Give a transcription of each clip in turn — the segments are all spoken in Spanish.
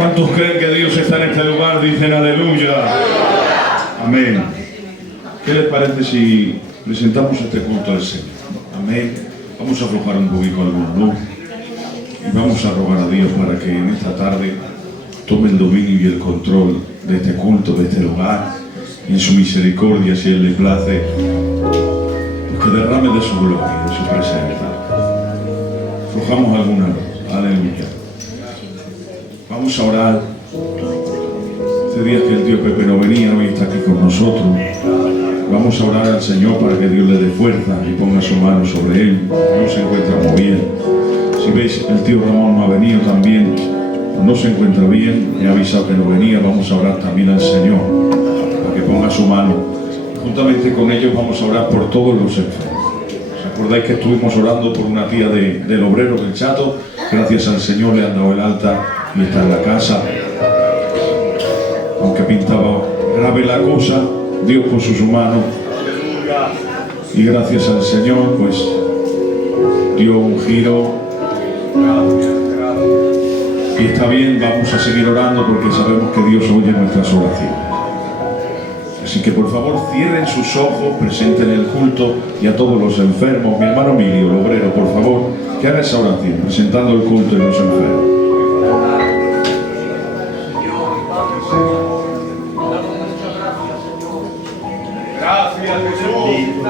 ¿Cuántos creen que Dios está en este lugar? Dicen aleluya. Amén. ¿Qué les parece si presentamos este culto al Señor? Amén. Vamos a aflojar un poquito algunos, ¿no? Y vamos a rogar a Dios para que en esta tarde tome el dominio y el control de este culto, de este lugar, y en su misericordia, si Él le place, que derrame de su gloria, de su presencia. Aflojamos alguna luz. Aleluya. Vamos a orar. Este día que el tío Pepe no venía, hoy está aquí con nosotros. Vamos a orar al Señor para que Dios le dé fuerza y ponga su mano sobre él. No se encuentra muy bien. Si veis, el tío Ramón no ha venido también, no se encuentra bien, me ha avisado que no venía. Vamos a orar también al Señor para que ponga su mano. Juntamente con ellos vamos a orar por todos los enfermos. ¿Os acordáis que estuvimos orando por una tía del obrero del Chato? Gracias al Señor le han dado el alta y está en la casa. Aunque pintaba grave la cosa, Dios puso su mano y gracias al Señor pues dio un giro y está bien. Vamos a seguir orando porque sabemos que Dios oye nuestras oraciones. Así que por favor cierren sus ojos, presenten el culto y a todos los enfermos. Mi hermano Emilio, el obrero, por favor, que haga esa oración, presentando el culto y los enfermos. Gracias, Jesús.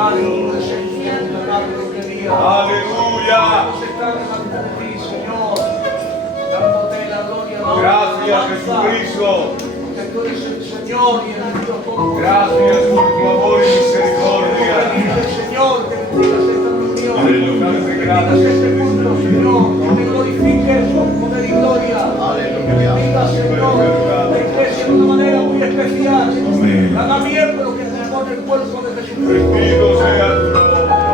Aleluya. Gracias, Jesucristo. Gracias por tu amor y misericordia. Aleluya. Te glorifiques con poder y gloria. Aleluya. Señor, la iglesia de una manera muy especial. Cada miembro que compone el cuerpo de Jesucristo.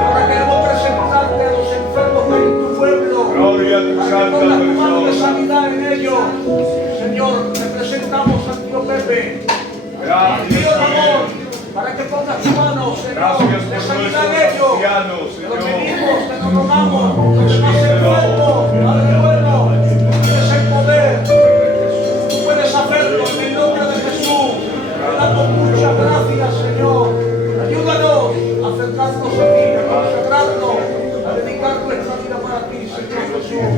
Ahora queremos presentarte a los enfermos que hay en tu pueblo. Gloria a tu santa persona. Tu mano de persona. sanidad en ellos. Señor, te presentamos a tío Pepe. Gracias, Tío Ramón, para que pongas tu mano, Señor, gracias de por sanidad nuestros en ellos. ancianos, Te lo Señor. pedimos, te lo rogamos, los demás enfermos, Padre bueno, tienes el poder, tú puedes hacerlo en el nombre de Jesús. Te damos muchas gracias, Señor. Ayúdanos a acercarnos a ti, a consagrarnos, a dedicar nuestra vida para ti, Señor Jesús.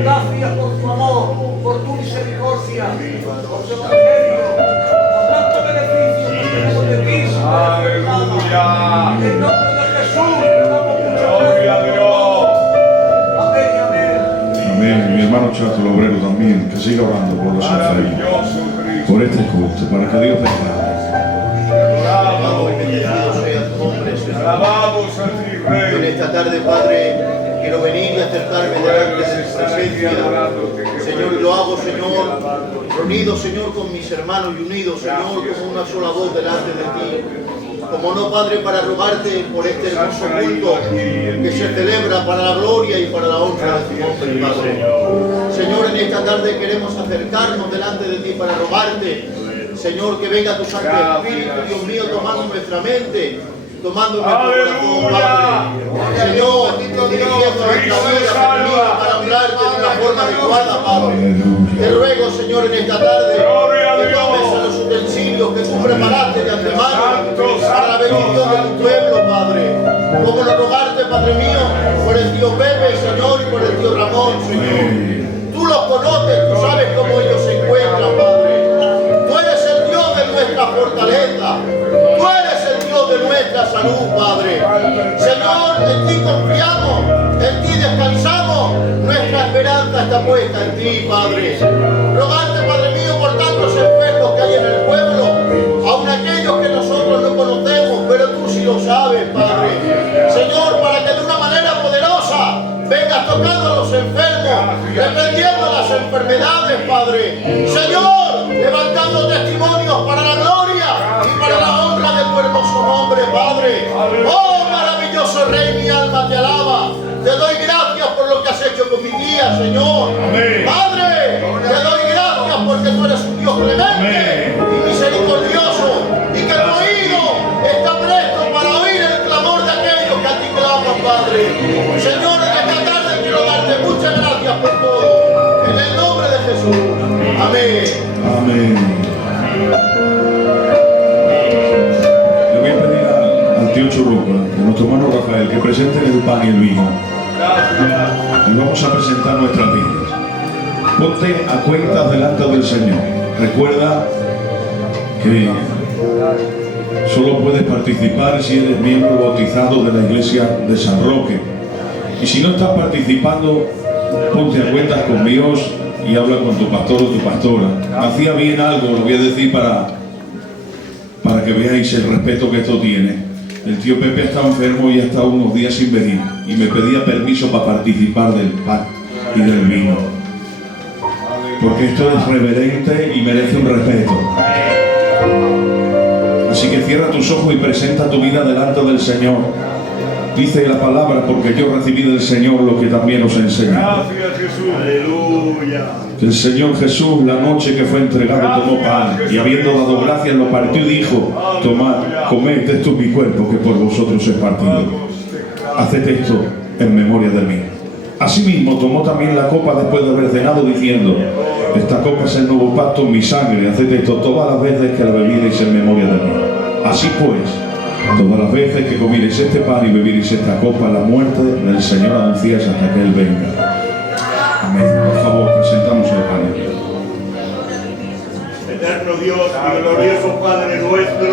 Gracias por tu amor, por tu misericordia, por tu evangelio, por tanto beneficio que tenemos de ti, Señor. Aleluya. En nombre de Jesús, te damos muchas Gloria a gracias. Dios. Amén y amén. Amén. Mi hermano Chato, el obrero también, que siga orando por los enfermos, Maravilloso Cristo. por este culto, para que Dios declare. Alabamos, Bendito sea tu nombre, Señor. alabamos a ti, En Rey. esta tarde, Padre, quiero venir y acercarme delante Puedes de tu estar aquí presencia. adorándote. Señor, y lo hago, Señor, reunido, Señor, con mis hermanos y unidos, Señor, como una sola voz delante de ti. Como no, Padre, para rogarte por este hermoso culto que se celebra para la gloria y para la honra de tu nombre, Padre. Señor, en esta tarde queremos acercarnos delante de ti para rogarte, Señor, que venga tu Santo Espíritu, Dios mío, tomando nuestra mente, tomando nuestro corazón, Padre. Señor, dirigiendo nuestra vida, Señor, para honrarte de una forma adecuada, Padre. Te ruego, Señor, en esta tarde, que tomes a los utensilios que tú preparaste de antemano para la bendición de tu pueblo, Padre. Como no rogarte, Padre mío, por el tío Pepe, Señor, y por el tío Ramón, Señor. Tú los conoces, tú sabes cómo ellos se encuentran, Padre. Tú eres el Dios de nuestra fortaleza. Tú eres el Dios de nuestra salud, Padre. Señor, en ti confiamos, en ti descansamos. Nuestra esperanza está puesta en ti, Padre. Rogarte, Padre mío, por tantos enfermos que hay en el pueblo, aun aquellos que nosotros no conocemos, pero tú sí lo sabes, Padre. Señor, para que de una manera poderosa vengas tocando a los enfermos, reprendiendo las enfermedades, Padre. Señor, levantando testimonios para la gloria y para la honra de tu hermoso nombre, Padre. Oh, maravilloso Rey, mi alma te alaba. Te doy gracias por lo que has hecho con mi tía, Señor. Padre, te doy gracias porque tú eres un Dios clemente y misericordioso y que tu oído está presto para oír el clamor de aquellos que a ti claman, Padre. Señor, en esta tarde quiero darte muchas gracias por todo. En el nombre de Jesús. Amén. nuestro hermano Rafael, que presente el pan y el vino. Gracias. Y vamos a presentar nuestras vidas. Ponte a cuentas delante del Señor. Recuerda que solo puedes participar si eres miembro bautizado de la iglesia de San Roque. Y si no estás participando, ponte a cuentas con Dios y habla con tu pastor o tu pastora. Me hacía bien algo, lo voy a decir para que veáis el respeto que esto tiene. El tío Pepe ha estado enfermo y ha estado unos días sin venir y me pedía permiso para participar del pan y del vino, porque esto es reverente y merece un respeto. Así que cierra tus ojos y presenta tu vida delante del Señor. Dice la palabra: porque yo recibí del Señor lo que también os enseño. Gracias, Jesús. Aleluya. Que el Señor Jesús, la noche que fue entregado, tomó pan y habiendo dado gracias lo partió y dijo: tomad, comed, esto es mi cuerpo que por vosotros es partido. Haced esto en memoria de mí. Asimismo tomó también la copa después de haber cenado, diciendo: esta copa es el nuevo pacto en mi sangre, haced esto todas las veces que la bebierais en memoria de mí. Así pues, todas las veces que comierais este pan y bebierais esta copa, la muerte del Señor anunciáis hasta que Él venga. Amén. Por favor, presentamos el pan. Eterno Dios y glorioso Padre nuestro,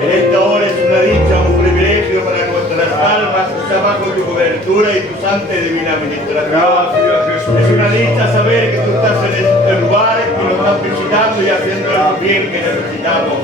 en esta hora es una dicha, un privilegio para nuestras almas estar bajo tu cobertura y tu santa y divina administración. Gracias, Jesús. Es una dicha saber que tú estás en este lugar y nos estás visitando y haciendo el bien que necesitamos.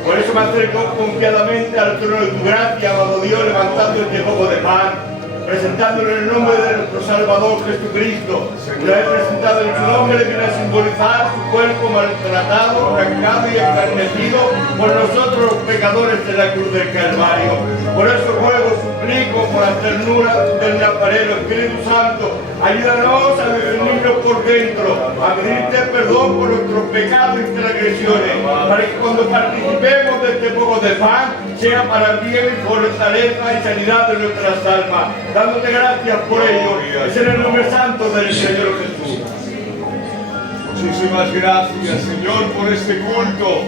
Por eso me acerco confiadamente al trono de tu gracia, amado Dios, levantando este poco de pan, presentándolo en el nombre de nuestro Salvador Jesucristo. Lo he presentado en su nombre, viene a simbolizar su cuerpo maltratado, arrancado y escarnecido por nosotros los pecadores de la cruz del Calvario. Por eso ruego, suplico, por la ternura del Nazareno, Espíritu Santo, ayúdanos a discernirnos por dentro, a pedirte perdón por nuestros pecados y transgresiones, para que cuando participemos de este poco de pan, sea para bien y fortaleza y sanidad de nuestras almas. Dándote gracias por ello, es en el nombre santo del Señor Jesús. Muchísimas gracias, Señor, por este culto.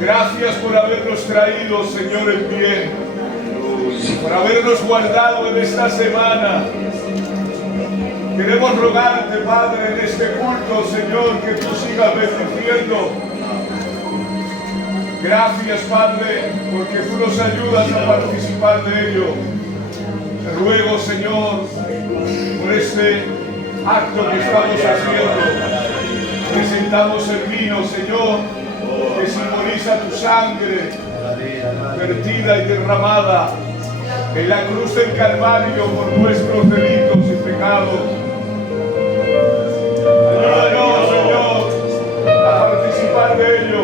Gracias por habernos traído, Señor, en bien, por habernos guardado en esta semana. Queremos rogarte, Padre, en este culto, Señor, que tú sigas bendiciendo. Gracias, Padre, porque tú nos ayudas a participar de ello. Te ruego, Señor, por este acto que estamos haciendo. Presentamos el vino, Señor, que simboliza tu sangre vertida y derramada en la cruz del Calvario por nuestros delitos y pecados. Ayúdanos, Señor, a participar de ello.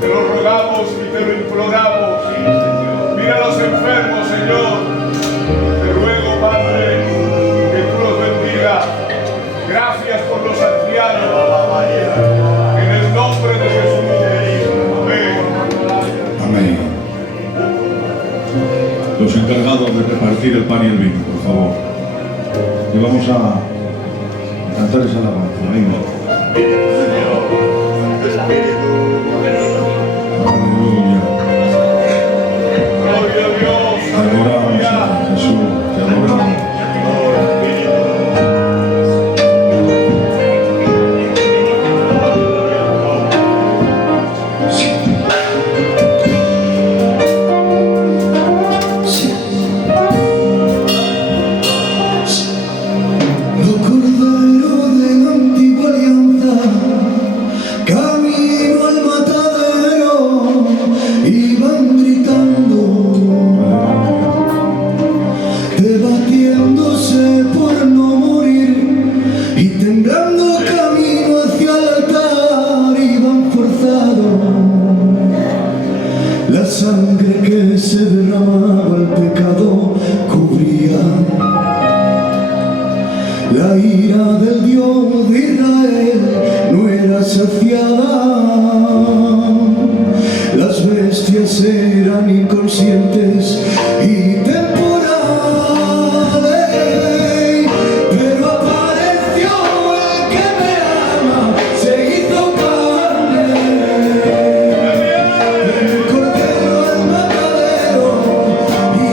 Te lo rogamos y te lo imploramos. Mira a los enfermos, Señor. Te ruego, Padre, que tú los bendigas. Gracias por los ancianos. En el nombre de Jesús. Amén. Amén. Los encargados de repartir el pan y el vino, por favor. Y vamos a cantar esa alabanza. Venga. Aleluya. Gloria a Dios. Te adoramos, Señor Jesús. Te adoramos. La ira del Dios de Israel no era saciada. Las bestias eran inconscientes y temporales, pero apareció el que me ama, se hizo carne. El cordero al matadero y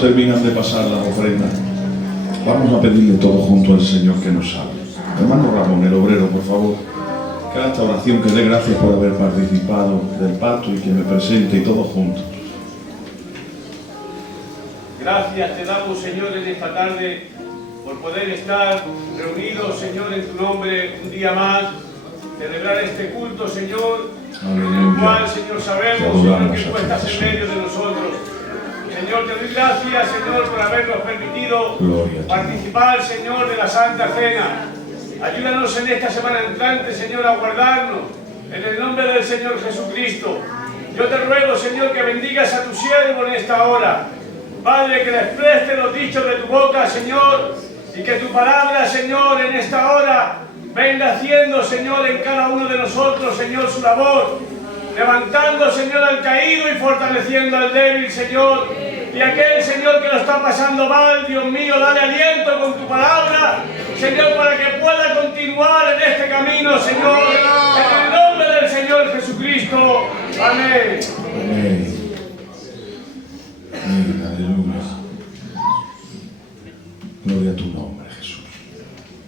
terminan de pasar las ofrendas, vamos a pedirle todo junto al Señor que nos salve. Hermano Ramón, el obrero, por favor, que haga esta oración, que dé gracias por haber participado del pacto y que me presente y todos juntos. Gracias te damos, Señor, en esta tarde por poder estar reunidos, Señor, en tu nombre un día más, celebrar este culto, Señor, en el cual, Señor, sabemos, Señor, que tú estás en medio de nosotros. Señor, te doy gracias, Señor, por habernos permitido participar, Señor, de la Santa Cena. Ayúdanos en esta semana entrante, Señor, a guardarnos en el nombre del Señor Jesucristo. Yo te ruego, Señor, que bendigas a tu siervo en esta hora. Padre, que les preste los dichos de tu boca, Señor, y que tu palabra, Señor, en esta hora venga haciendo, Señor, en cada uno de nosotros, Señor, su labor, levantando, Señor, al caído y fortaleciendo al débil, Señor, y aquel, Señor, que lo está pasando mal, Dios mío, dale aliento con tu palabra, Señor, para que pueda continuar en este camino, Señor, en el nombre del Señor Jesucristo. Amén. Amén. Amén, aleluya. Gloria a tu nombre, Jesús.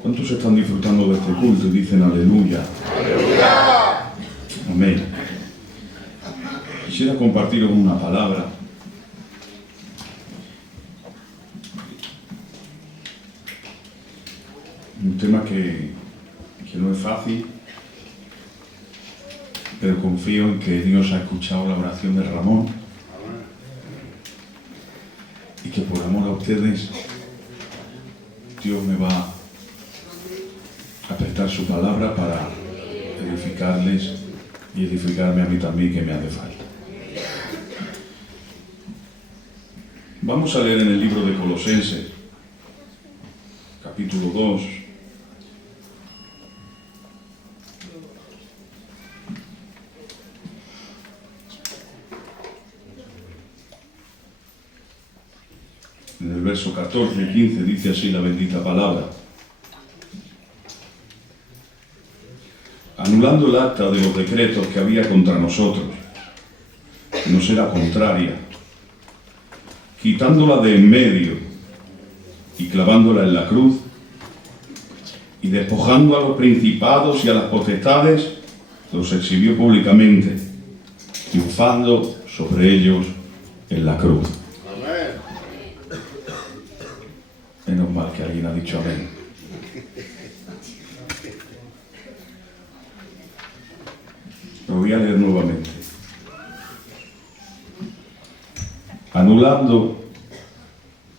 ¿Cuántos están disfrutando de este culto y dicen aleluya? ¡Aleluya! Amén. Quisiera compartiros una palabra. Un tema que no es fácil, pero confío en que Dios ha escuchado la oración de Ramón y que por amor a ustedes Dios me va a prestar su palabra para edificarles y edificarme a mí también, que me hace falta. Vamos a leer en el libro de Colosenses, capítulo 2. En el verso 14 y 15 dice así la bendita palabra: anulando el acta de los decretos que había contra nosotros, que nos era contraria, quitándola de en medio y clavándola en la cruz, y despojando a los principados y a las potestades, los exhibió públicamente, triunfando sobre ellos en la cruz. Menos mal que alguien ha dicho amén. Lo voy a leer nuevamente. Anulando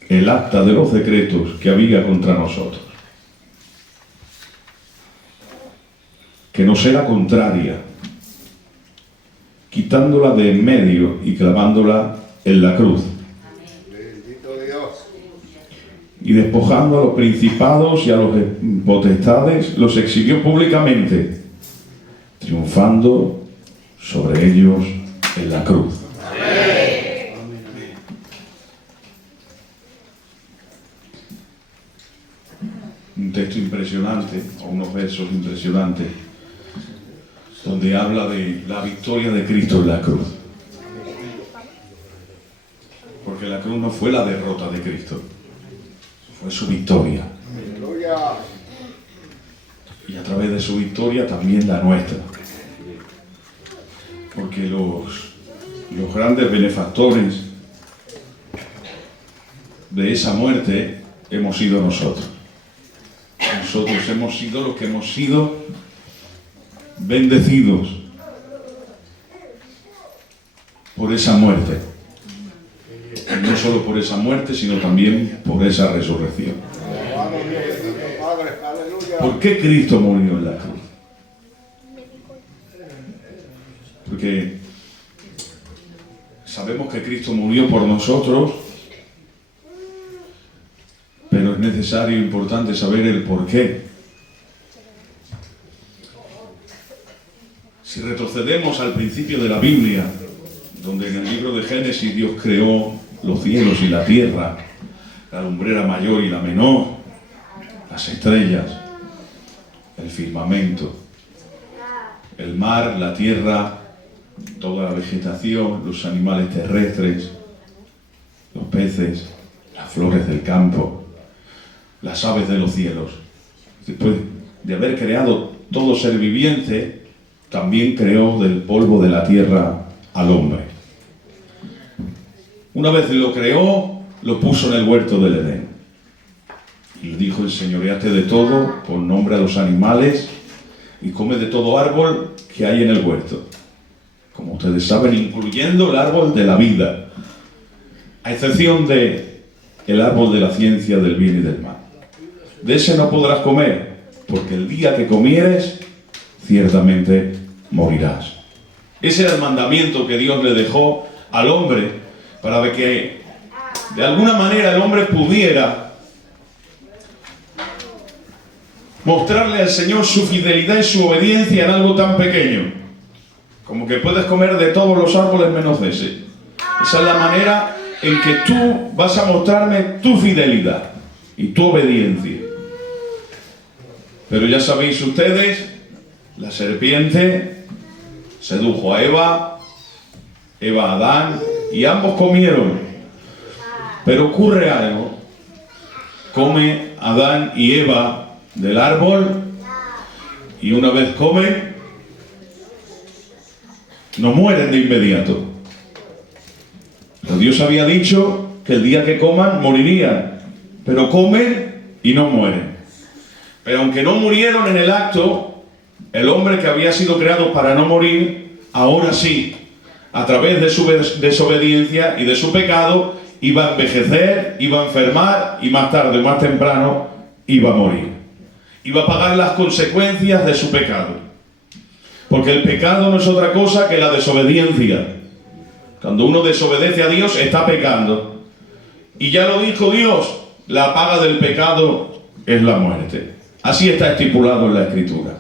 el acta de los decretos que había contra nosotros, que nos era contraria, quitándola de en medio y clavándola en la cruz, y despojando a los principados y a los potestades, los exhibió públicamente, triunfando sobre ellos en la cruz. Un texto impresionante, o unos versos impresionantes, donde habla de la victoria de Cristo en la cruz. Porque la cruz no fue la derrota de Cristo, fue su victoria. Y a través de su victoria también la nuestra. Porque los grandes benefactores de esa muerte hemos sido nosotros. Nosotros hemos sido los que hemos sido bendecidos por esa muerte. Y no solo por esa muerte, sino también por esa resurrección. ¿Por qué Cristo murió en la cruz? Porque sabemos que Cristo murió por nosotros, pero es necesario e importante saber el por qué. Si retrocedemos al principio de la Biblia, donde en el libro de Génesis Dios creó los cielos y la tierra, la lumbrera mayor y la menor, las estrellas, el firmamento, el mar, la tierra, toda la vegetación, los animales terrestres, los peces, las flores del campo, las aves de los cielos. Después de haber creado todo ser viviente, también creó del polvo de la tierra al hombre. Una vez lo creó, lo puso en el huerto del Edén. Y le dijo: enseñoréate de todo, pon nombre a los animales y come de todo árbol que hay en el huerto. Como ustedes saben, incluyendo el árbol de la vida, a excepción de el árbol de la ciencia del bien y del mal. De ese no podrás comer, porque el día que comieres, ciertamente morirás. Ese era el mandamiento que Dios le dejó al hombre, para que de alguna manera el hombre pudiera mostrarle al Señor su fidelidad y su obediencia en algo tan pequeño, como que puedes comer de todos los árboles menos de ese. Esa es la manera en que tú vas a mostrarme tu fidelidad y tu obediencia. Pero ya sabéis ustedes, la serpiente sedujo a Eva, Eva a Adán, y ambos comieron. Pero ocurre algo. Come Adán y Eva del árbol, y una vez comen, no mueren de inmediato. Pero Dios había dicho que el día que coman morirían, pero comen y no mueren. Pero aunque no murieron en el acto, el hombre que había sido creado para no morir, ahora sí, a través de su desobediencia y de su pecado, iba a envejecer, iba a enfermar y más tarde o más temprano iba a morir. Iba a pagar las consecuencias de su pecado. Porque el pecado no es otra cosa que la desobediencia. Cuando uno desobedece a Dios, está pecando. Y ya lo dijo Dios, la paga del pecado es la muerte. Así está estipulado en la Escritura.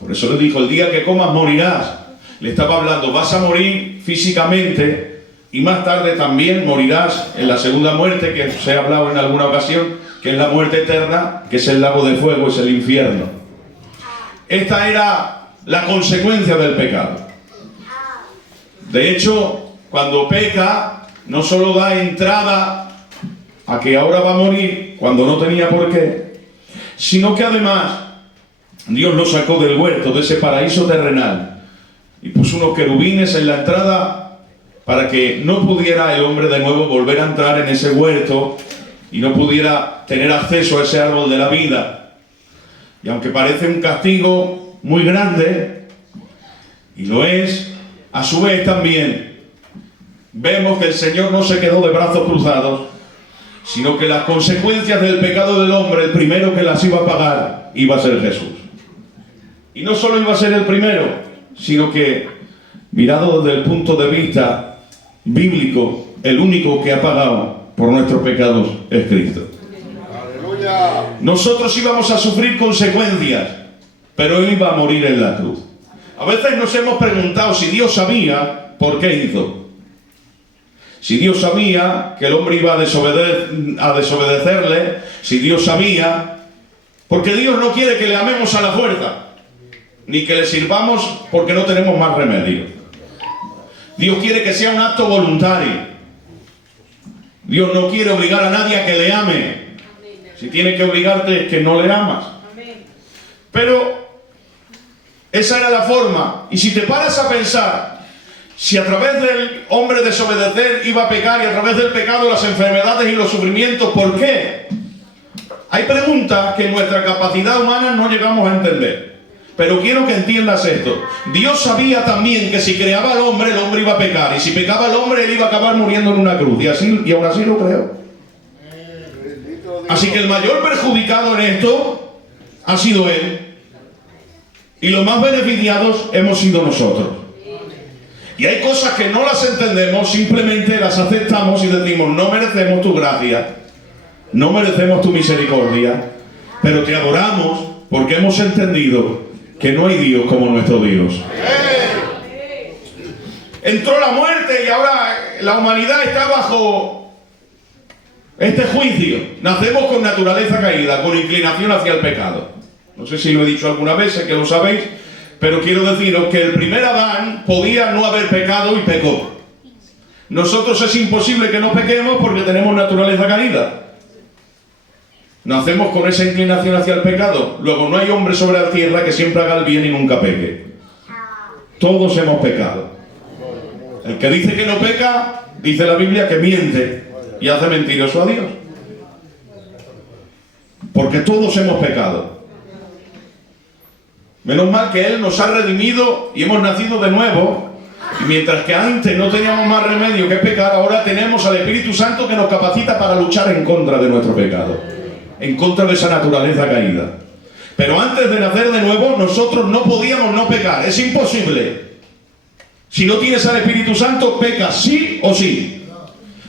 Por eso le dijo: el día que comas morirás. Le estaba hablando, vas a morir físicamente y más tarde también morirás en la segunda muerte, que se ha hablado en alguna ocasión, que es la muerte eterna, que es el lago de fuego, es el infierno. Esta era la consecuencia del pecado. De hecho, cuando peca, no solo da entrada a que ahora va a morir cuando no tenía por qué, sino que además Dios lo sacó del huerto, de ese paraíso terrenal, y puso unos querubines en la entrada para que no pudiera el hombre de nuevo volver a entrar en ese huerto y no pudiera tener acceso a ese árbol de la vida. Y aunque parece un castigo muy grande, y lo es, a su vez también vemos que el Señor no se quedó de brazos cruzados, sino que las consecuencias del pecado del hombre, el primero que las iba a pagar iba a ser Jesús. Y no solo iba a ser el primero, sino que, mirado desde el punto de vista bíblico, el único que ha pagado por nuestros pecados es Cristo. ¡Aleluya! Nosotros íbamos a sufrir consecuencias, pero Él iba a morir en la cruz. A veces nos hemos preguntado si Dios sabía por qué hizo. Si Dios sabía que el hombre iba a desobedecerle, si Dios sabía, porque Dios no quiere que le amemos a la fuerza, ni que le sirvamos porque no tenemos más remedio. Dios quiere que sea un acto voluntario. Dios no quiere obligar a nadie a que le ame. Si tiene que obligarte es que no le amas. Pero esa era la forma. Y si te paras a pensar, si a través del hombre desobedecer iba a pecar, y a través del pecado las enfermedades y los sufrimientos, ¿por qué? Hay preguntas que en nuestra capacidad humana no llegamos a entender. Pero quiero que entiendas esto. Dios sabía también que si creaba al hombre, el hombre iba a pecar. Y si pecaba el hombre, él iba a acabar muriendo en una cruz. Y aún así lo creo. Así que el mayor perjudicado en esto ha sido él. Y los más beneficiados hemos sido nosotros. Y hay cosas que no las entendemos, simplemente las aceptamos y decimos: no merecemos tu gracia, no merecemos tu misericordia, pero te adoramos porque hemos entendido que no hay Dios como nuestro Dios. Entró la muerte y ahora la humanidad está bajo este juicio. Nacemos con naturaleza caída, con inclinación hacia el pecado. No sé si lo he dicho alguna vez, sé que lo sabéis, pero quiero deciros que el primer Adán podía no haber pecado y pecó. nosotros es imposible que no pequemos porque tenemos naturaleza caída. Nacemos con esa inclinación hacia el pecado. Luego no hay hombre sobre la tierra que siempre haga el bien y nunca peque. Todos hemos pecado. El que dice que no peca, dice la Biblia que miente y hace mentiroso a Dios. Porque todos hemos pecado. Menos mal que Él nos ha redimido y hemos nacido de nuevo. Y mientras que antes no teníamos más remedio que pecar, ahora tenemos al Espíritu Santo que nos capacita para luchar en contra de nuestro pecado, en contra de esa naturaleza caída. Pero antes de nacer de nuevo, nosotros no podíamos no pecar. Es imposible. Si no tienes al Espíritu Santo, pecas sí o sí.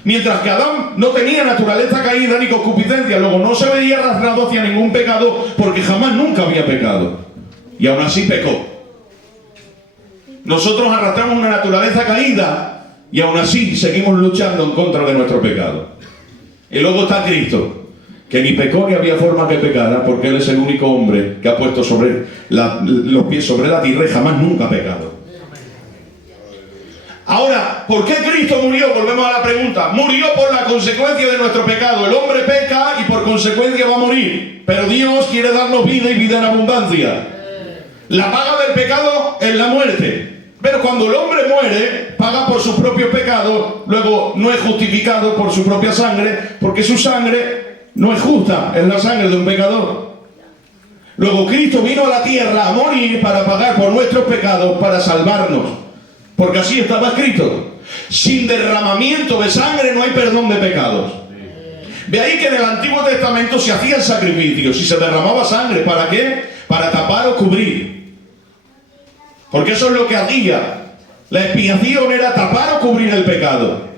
Mientras que Adán no tenía naturaleza caída ni concupiscencia, luego no se veía arrastrado hacia ningún pecado porque jamás nunca había pecado. Y aún así pecó. Nosotros arrastramos una naturaleza caída y aún así seguimos luchando en contra de nuestro pecado. Y luego está Cristo, que ni pecó ni había forma que pecara, porque Él es el único hombre que ha puesto los pies sobre la tierra y jamás nunca ha pecado. Ahora, ¿por qué Cristo murió? Volvemos a la pregunta. Murió por la consecuencia de nuestro pecado. El hombre peca y por consecuencia va a morir. Pero Dios quiere darnos vida y vida en abundancia. La paga del pecado es la muerte. Pero cuando el hombre muere, paga por sus propios pecados, luego no es justificado por su propia sangre, porque su sangre no es justa, es la sangre de un pecador. Luego Cristo vino a la tierra a morir para pagar por nuestros pecados, para salvarnos. Porque así estaba escrito. Sin derramamiento de sangre no hay perdón de pecados. De ahí que en el Antiguo Testamento se hacían sacrificios y se derramaba sangre. ¿Para qué? Para tapar o cubrir. Porque eso es lo que hacía. La expiación era tapar o cubrir el pecado.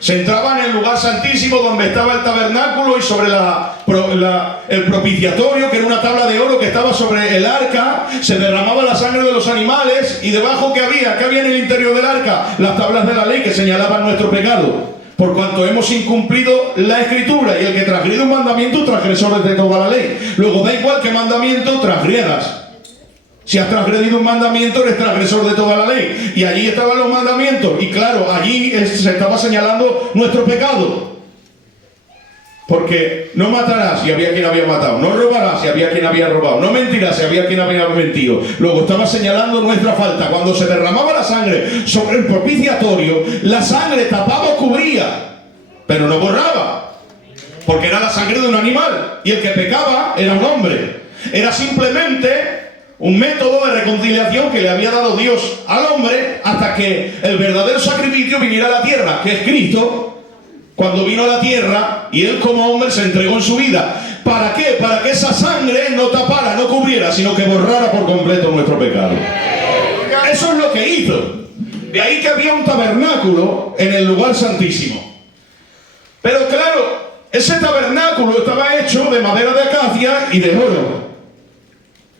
Se entraba en el lugar santísimo donde estaba el tabernáculo y sobre el propiciatorio, que era una tabla de oro que estaba sobre el arca, se derramaba la sangre de los animales y debajo ¿qué había en el interior del arca? Las tablas de la ley que señalaban nuestro pecado. Por cuanto hemos incumplido la Escritura, y el que transgrede un mandamiento, transgresor de toda la ley. Luego da igual qué mandamiento transgredas. Si has transgredido un mandamiento, eres transgresor de toda la ley. Y allí estaban los mandamientos. Y claro, allí se estaba señalando nuestro pecado. Porque no matarás si había quien había matado. No robarás si había quien había robado. No mentirás si había quien había mentido. Luego estaba señalando nuestra falta. Cuando se derramaba la sangre sobre el propiciatorio, la sangre tapaba o cubría, pero no borraba. Porque era la sangre de un animal. Y el que pecaba era un hombre. Era simplemente un método de reconciliación que le había dado Dios al hombre hasta que el verdadero sacrificio viniera a la tierra, que es Cristo, cuando vino a la tierra y Él como hombre se entregó en su vida. ¿Para qué? Para que esa sangre no tapara, no cubriera, sino que borrara por completo nuestro pecado. Eso es lo que hizo. De ahí que había un tabernáculo en el lugar santísimo. Pero claro, ese tabernáculo estaba hecho de madera de acacia y de oro.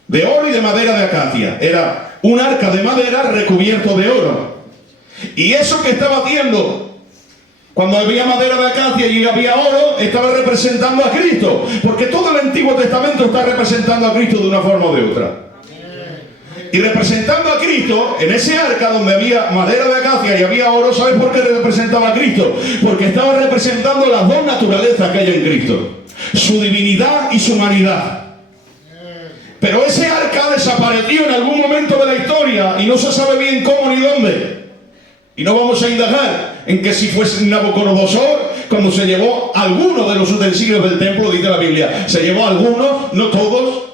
De oro y de madera de acacia. Era un arca de madera recubierto de oro. Y eso que estaba haciendo, cuando había madera de acacia y había oro, estaba representando a Cristo. Porque todo el Antiguo Testamento está representando a Cristo de una forma o de otra. Y representando a Cristo, en ese arca donde había madera de acacia y había oro, ¿sabes por qué representaba a Cristo? Porque estaba representando las dos naturalezas que hay en Cristo. Su divinidad y su humanidad. Pero ese arca desapareció en algún momento de la historia y no se sabe bien cómo ni dónde. Y no vamos a indagar en que si fue Nabucodonosor cuando se llevó algunos de los utensilios del templo, dice la Biblia. Se llevó algunos, no todos.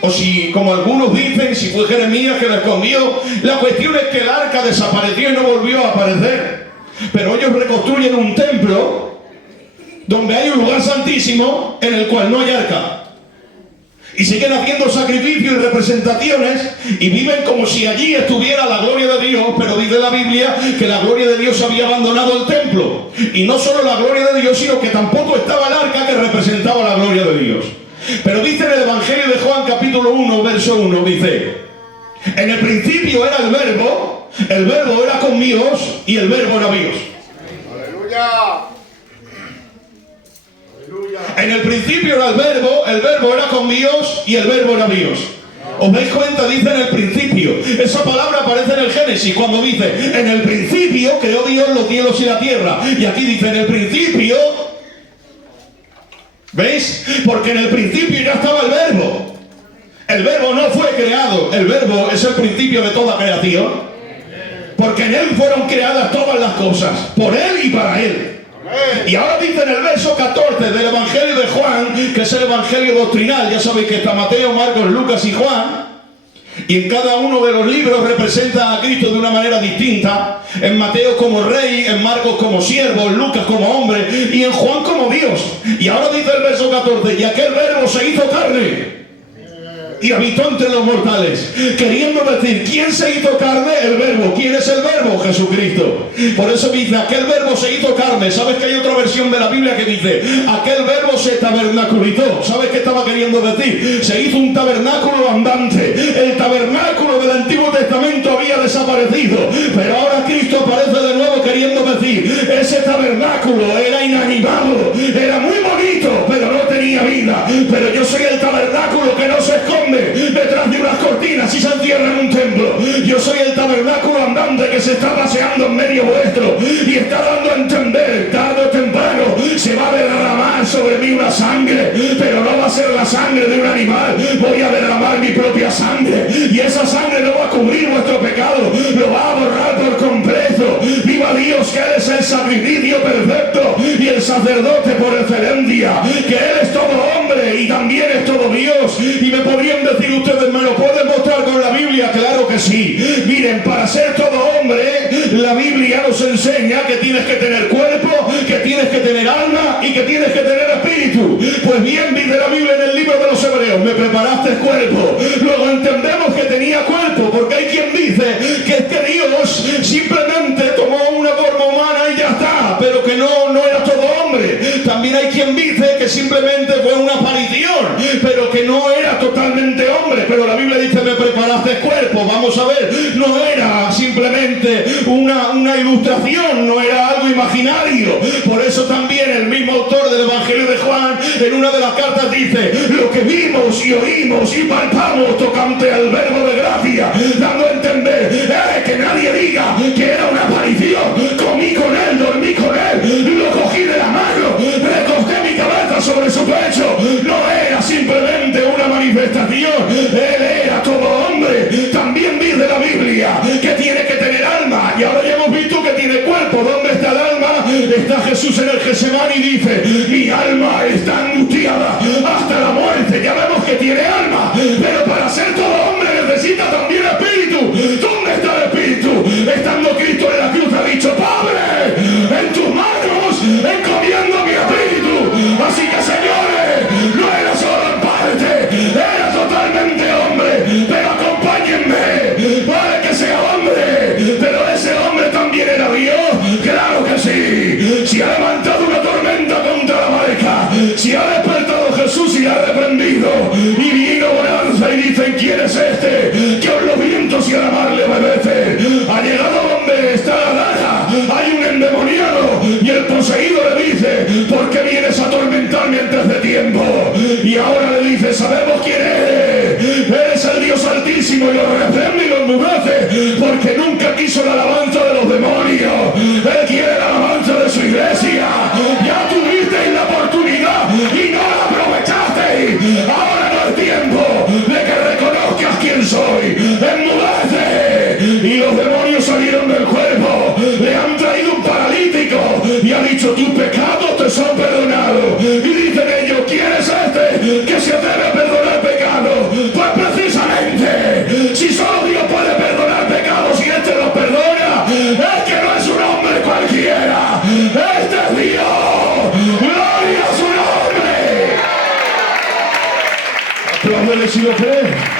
O si, como algunos dicen, si fue Jeremías que lo escondió. La cuestión es que el arca desapareció y no volvió a aparecer. Pero ellos reconstruyen un templo donde hay un lugar santísimo en el cual no hay arca. Y siguen haciendo sacrificios y representaciones y viven como si allí estuviera la gloria de Dios, pero dice la Biblia que la gloria de Dios había abandonado el templo. Y no solo la gloria de Dios, sino que tampoco estaba el arca que representaba la gloria de Dios. Pero dice en el Evangelio de Juan capítulo 1, verso 1, dice: en el principio era el verbo era con Dios y el verbo era Dios. ¡Aleluya! En el principio era el verbo era con Dios y el verbo era Dios. ¿Os dais cuenta? Dice en el principio. Esa palabra aparece en el Génesis cuando dice, en el principio creó Dios los cielos y la tierra. Y aquí dice, en el principio, ¿veis? Porque en el principio ya estaba el verbo. El verbo no fue creado, el verbo es el principio de toda creación. Porque en él fueron creadas todas las cosas, por él y para él. Y ahora dice en el verso 14 del Evangelio de Juan, que es el Evangelio doctrinal, ya sabéis que está Mateo, Marcos, Lucas y Juan, y en cada uno de los libros representa a Cristo de una manera distinta. En Mateo como rey, en Marcos como siervo, en Lucas como hombre y en Juan como Dios. Y ahora dice el verso 14, y aquel verbo se hizo carne y habitó entre los mortales, queriendo decir, ¿quién se hizo carne? El verbo. ¿Quién es el verbo? Jesucristo. Por eso dice, aquel verbo se hizo carne. ¿Sabes que hay otra versión de la Biblia que dice, aquel verbo se tabernaculizó? ¿Sabes qué estaba queriendo decir? Se hizo un tabernáculo andante. El tabernáculo del Antiguo Testamento había desaparecido, pero ahora Cristo aparece de nuevo queriendo decir, ese tabernáculo era inanimado, era muy bonito, pero no tenía vida. Pero yo soy el tabernáculo que no se esconde detrás de unas cortinas y se encierra en un templo. Yo soy el tabernáculo andante que se está paseando en medio vuestro y está dando a entender, tarde o temprano se va a derramar sobre mí una sangre, pero no va a ser la sangre de un animal. Voy a derramar mi propia sangre y esa sangre no va a cubrir vuestro pecado, lo va a borrar por completo. Viva Dios, que Él es el sacrificio perfecto y el sacerdote por excelencia, que Él es todo hombre y también es todo Dios. Y me podrían decir ustedes, ¿me lo pueden mostrar con la Biblia? Claro que sí. Miren, para ser todo hombre, la Biblia nos enseña que tienes que tener cuerpo, que tienes que tener alma y que tienes que tener espíritu. Pues bien, dice la Biblia en el libro de los Hebreos, me preparaste cuerpo. Luego entendemos que tenía cuerpo, porque hay quien dice que es que Dios simplemente tomó una forma humana y ya está, pero que no era todo hombre. También hay quien dice que simplemente fue una aparición, pero que no era totalmente hombre. Pero la Biblia dice, me preparaste cuerpo. Vamos a ver, no era simplemente una ilustración, no era algo imaginario. Por eso también el mismo autor del Evangelio de Juan, en una de las cartas dice, lo que vimos y oímos y palpamos tocante al verbo de gracia, dando a entender, que nadie diga que era una aparición. Comí con él, dormí con él, lo cogí de la mano, recosté mi cabeza sobre su pecho. No era simplemente una manifestación, él era todo hombre. También dice la Biblia que tiene que tener alma, y ahora ya hemos visto que tiene cuerpo. ¿Dónde está el alma? Está Jesús en el Getsemaní y dice, mi alma está angustiada hasta la muerte. Ya vemos que tiene alma, pero para ser todo hombre necesita también espíritu. ¿Dónde está el espíritu? Estando Cristo en la cruz ha dicho, Padre, en tus manos encomiendo mi espíritu. Así que, señores, no era solo en parte, era totalmente hombre, pero acompáñenme para que sea hombre. Pero ese hombre también era Dios. Claro que sí. Si ha levantado una tormenta contra la barca, si ha despertado Jesús y la ha reprendido, y vino bonanza y dicen, ¿quién es este? Que os los vientos y a la mar le obedece. Ha llegado donde está la daga, hay un endemoniado, y el poseído le dice, ¿por qué vienes a atormentarme antes de tiempo? Y ahora le dice, sabemos quién eres. Eres el Dios Altísimo, y lo reprende y lo endurece, porque nunca quiso la alabanza de los demonios. Él quiere la alabanza de su iglesia. Ya tuvisteis la oportunidad y no la aprovechasteis. Ahora no es tiempo de que reconozcas quién soy. Enmudece. Y los demonios salieron del cuerpo, le han traído un paralítico y ha dicho, tus pecados te son perdonados. Y dicen ellos, ¿quién es este que se atreve a perdonar pecados? Pues precisamente, si solo Dios puede perdonar pecados y este los perdona, es que no es un hombre cualquiera, este es Dios. ¡Gloria a su nombre! Apláudele si lo cree.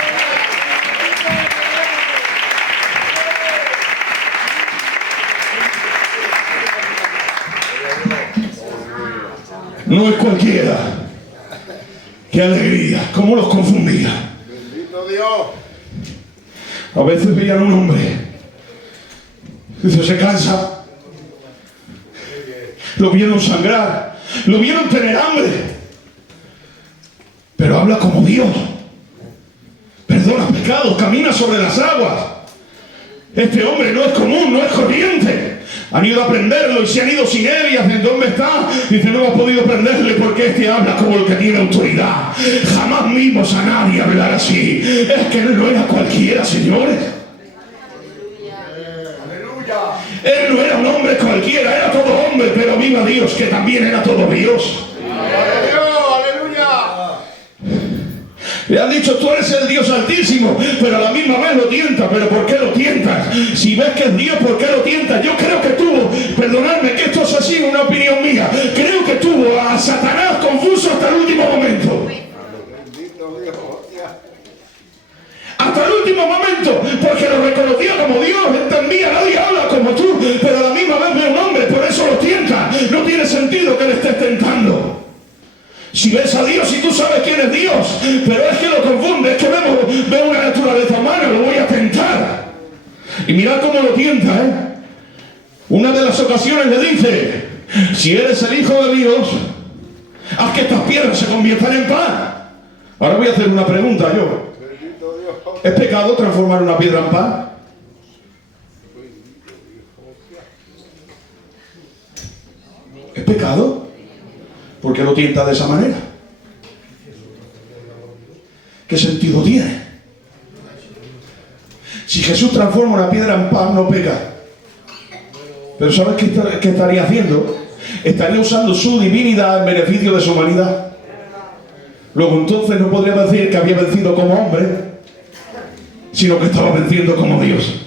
No es cualquiera. ¡Qué alegría! ¿Cómo los confundía? Bendito Dios. A veces veían a un hombre, dice, se cansa, lo vieron sangrar, lo vieron tener hambre, pero habla como Dios. Perdón. perdona pecados, camina sobre las aguas. Este hombre no es común, no es corriente. Han ido a prenderlo y se han ido sin él, y hacen ¿dónde está? Dice, no hemos podido prenderle porque este habla como el que tiene autoridad. Jamás vimos a nadie hablar así. Es que él no era cualquiera, señores. Él no era un hombre cualquiera, era todo hombre, pero viva Dios, que también era todo Dios. Le han dicho, tú eres el Dios Altísimo, pero a la misma vez lo tientas. ¿Pero por qué lo tientas? Si ves que es Dios, ¿por qué lo tientas? Yo creo que tuvo, perdonadme que esto es así, una opinión mía, creo que tuvo a Satanás confuso hasta el último momento. Hasta el último momento, porque lo reconocía como Dios, entendía, nadie habla como tú, pero a la misma vez ve un hombre, por eso lo tienta. No tiene sentido que le estés tentando. Si ves a Dios y tú sabes quién es Dios, pero es que lo confunde, es que veo una naturaleza humana, lo voy a tentar. Y mirad cómo lo tienta, ¿eh? Una de las ocasiones le dice, si eres el Hijo de Dios, haz que estas piedras se conviertan en pan. Ahora voy a hacer una pregunta yo. ¿Es pecado transformar una piedra en pan? ¿Es pecado? ¿Por qué lo tienta de esa manera? ¿Qué sentido tiene? Si Jesús transforma una piedra en pan, no peca. Pero ¿sabes qué estaría haciendo? Estaría usando su divinidad en beneficio de su humanidad. Luego entonces no podría decir que había vencido como hombre, sino que estaba venciendo como Dios.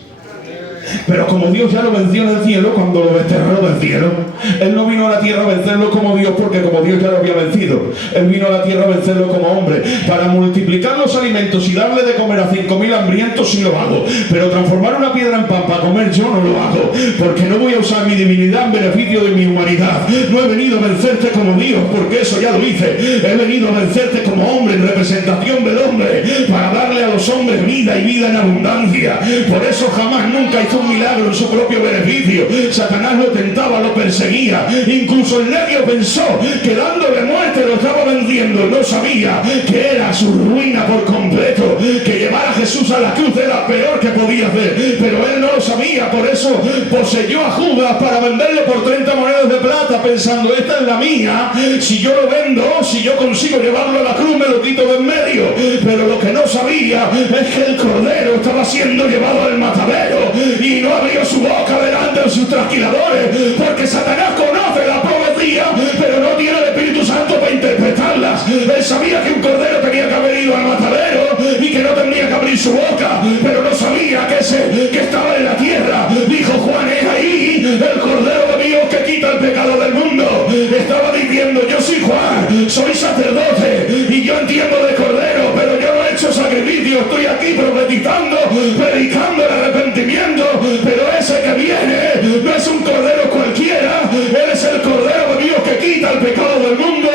Pero como Dios ya lo venció en el cielo, cuando lo desterró del cielo, Él no vino a la tierra a vencerlo como Dios, porque como Dios ya lo había vencido. Él vino a la tierra a vencerlo como hombre, para multiplicar los alimentos y darle de comer a 5.000 hambrientos, sí lo hago. Pero transformar una piedra en pan para comer, yo no lo hago, porque no voy a usar mi divinidad en beneficio de mi humanidad. No he venido a vencerte como Dios, porque eso ya lo hice. He venido a vencerte como hombre, en representación del hombre, para darle a los hombres vida y vida en abundancia. Por eso jamás, nunca hizo un milagro en su propio beneficio. Satanás lo tentaba, lo perseguía, incluso el necio pensó que dándole muerte lo estaba venciendo. No sabía que era su ruina por completo, que llevar a Jesús a la cruz era peor que podía hacer, pero él no lo sabía. Por eso poseyó a Judas para venderle por 30 monedas de plata, pensando, esta es la mía, si yo lo vendo, si yo consigo llevarlo a la cruz, me lo quito de en medio. Pero lo que no sabía es que el cordero estaba siendo llevado al matadero, y no abrió su boca delante de sus trasquiladores, porque Satanás conoce la profecía, pero no tiene el Espíritu Santo para interpretarlas. Él sabía que un cordero tenía que haber ido al matadero y que no tenía que abrir su boca, pero no sabía que estaba en la tierra. Dijo Juan, es ahí el cordero de Dios que quita el pecado del mundo. Estaba diciendo, yo soy Juan, soy sacerdote y yo entiendo de cordero, pero yo no he hecho sacrificio, estoy aquí profetizando, predicando el arrepentimiento. Pero ese que viene no es un cordero cualquiera, él es el cordero de Dios que quita el pecado del mundo.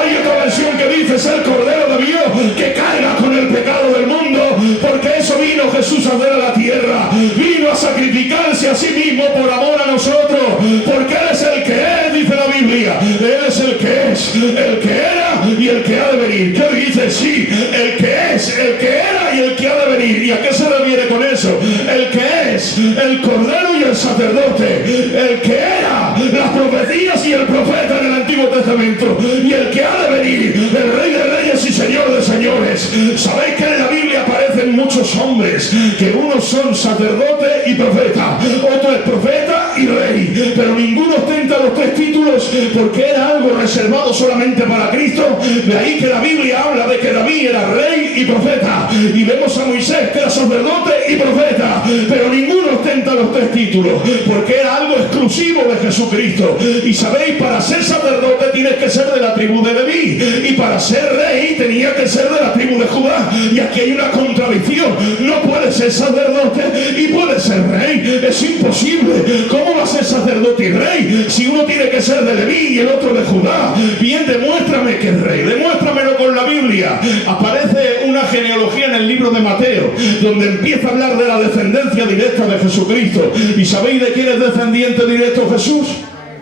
Hay otra versión que dice, es el cordero de Dios que carga con el pecado del mundo, porque eso vino Jesús a hacer a la tierra. Vino a sacrificarse a sí mismo por amor a nosotros, porque él es el que es, dice la Biblia. Él es el que es, el que era y el que ha de venir. ¿Qué dice? Sí, el que es, el que era y el que ha de venir. ¿Y a qué se refiere con eso? El que es, el cordero y el sacerdote, el que era las profecías y el profeta en el Antiguo Testamento, y el que ha de venir, el Rey de Reyes y Señor de Señores. Sabéis que en la Biblia aparecen muchos hombres, que unos son sacerdote y profeta, otro es profeta y rey, pero ninguno ostenta los 3 títulos, porque era algo reservado solamente para Cristo. De ahí que la Biblia habla de que David era rey y profeta, y vemos a Moisés que era sacerdote y profeta, pero ninguno ostenta los 3 títulos, porque era algo exclusivo de Jesucristo. Y sabéis, para ser sacerdote tienes que ser de la tribu de Leví, y para ser rey tenía que ser de la tribu de Judá. Y aquí hay una contradicción, no puede ser sacerdote y puede ser rey, es imposible. ¿Cómo va a ser sacerdote y rey si uno tiene que ser de Leví y el otro de Judá? Bien, demuéstrame que es rey, demuéstramelo con la Biblia. Aparece una genealogía en el libro de Mateo, donde empieza a hablar de la descendencia directa de Jesucristo. ¿Y sabéis de quién es descendiente directo Jesús?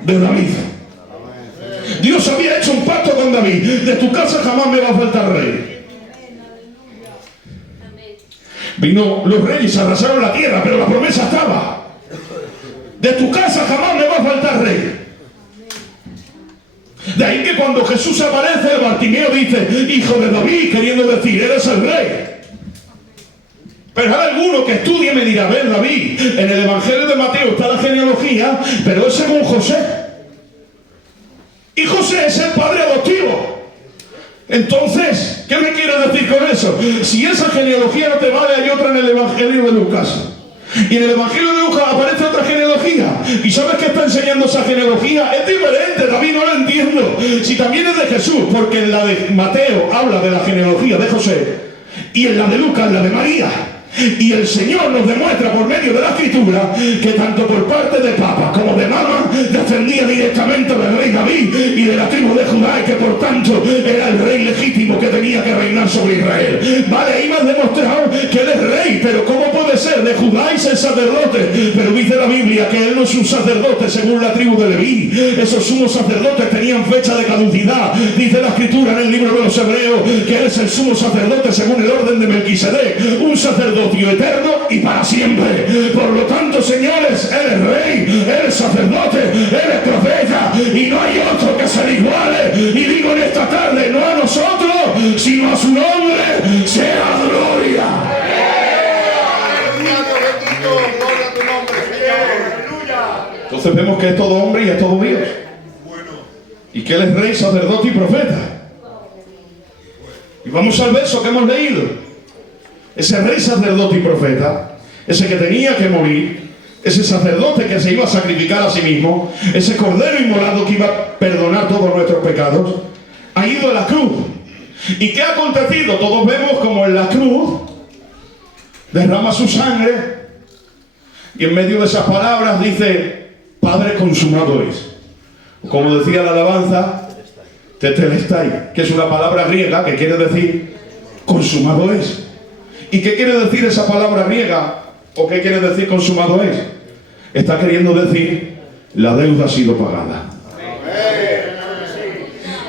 De David. Dios había hecho un pacto con David, de tu casa jamás me va a faltar rey. Vino los reyes, arrasaron la tierra, pero la promesa estaba. De tu casa jamás me va a faltar rey. De ahí que cuando Jesús aparece, el Bartimeo dice, hijo de David, queriendo decir, eres el rey. Pero hay alguno que estudie y me dirá, ven David, en el Evangelio de Mateo está la genealogía, pero es según José. Y José es el padre adoptivo. Entonces, ¿qué me quiere decir con eso? Si esa genealogía no te vale, hay otra en el Evangelio de Lucas. Y en el Evangelio de Lucas aparece otra genealogía. ¿Y sabes qué está enseñando esa genealogía? Es diferente, David, no lo entiendo. Si también es de Jesús, porque en la de Mateo habla de la genealogía de José, y en la de Lucas, la de María. Y el Señor nos demuestra por medio de la Escritura que tanto por parte de Papa como de Mama descendía directamente del rey David y de la tribu de Judá, y que por tanto era el rey legítimo que tenía que reinar sobre Israel. Vale, ahí me has demostrado que él es rey, pero ¿cómo puede ser de Judá y ser sacerdote? Pero dice la Biblia que él no es un sacerdote según la tribu de Leví. Esos sumos sacerdotes tenían fecha de caducidad. Dice la Escritura en el libro de los Hebreos que él es el sumo sacerdote según el orden de Melquisedec, un sacerdote eterno y para siempre. Por lo tanto, señores, él es rey, él es sacerdote, él es profeta, y no hay otro que se le iguale. Y digo en esta tarde, no a nosotros, sino a su nombre sea gloria. Entonces vemos que es todo hombre y es todo Dios, y que él es rey, sacerdote y profeta. Y vamos al verso que hemos leído. Ese rey, sacerdote y profeta, ese que tenía que morir, ese sacerdote que se iba a sacrificar a sí mismo, ese cordero inmolado que iba a perdonar todos nuestros pecados, ha ido a la cruz. ¿Y qué ha acontecido? Todos vemos como en la cruz derrama su sangre, y en medio de esas palabras dice, Padre, consumado es. Como decía la alabanza, tetelestai, que es una palabra griega que quiere decir consumado es. ¿Y qué quiere decir esa palabra griega? ¿O qué quiere decir consumado es? Está queriendo decir, la deuda ha sido pagada.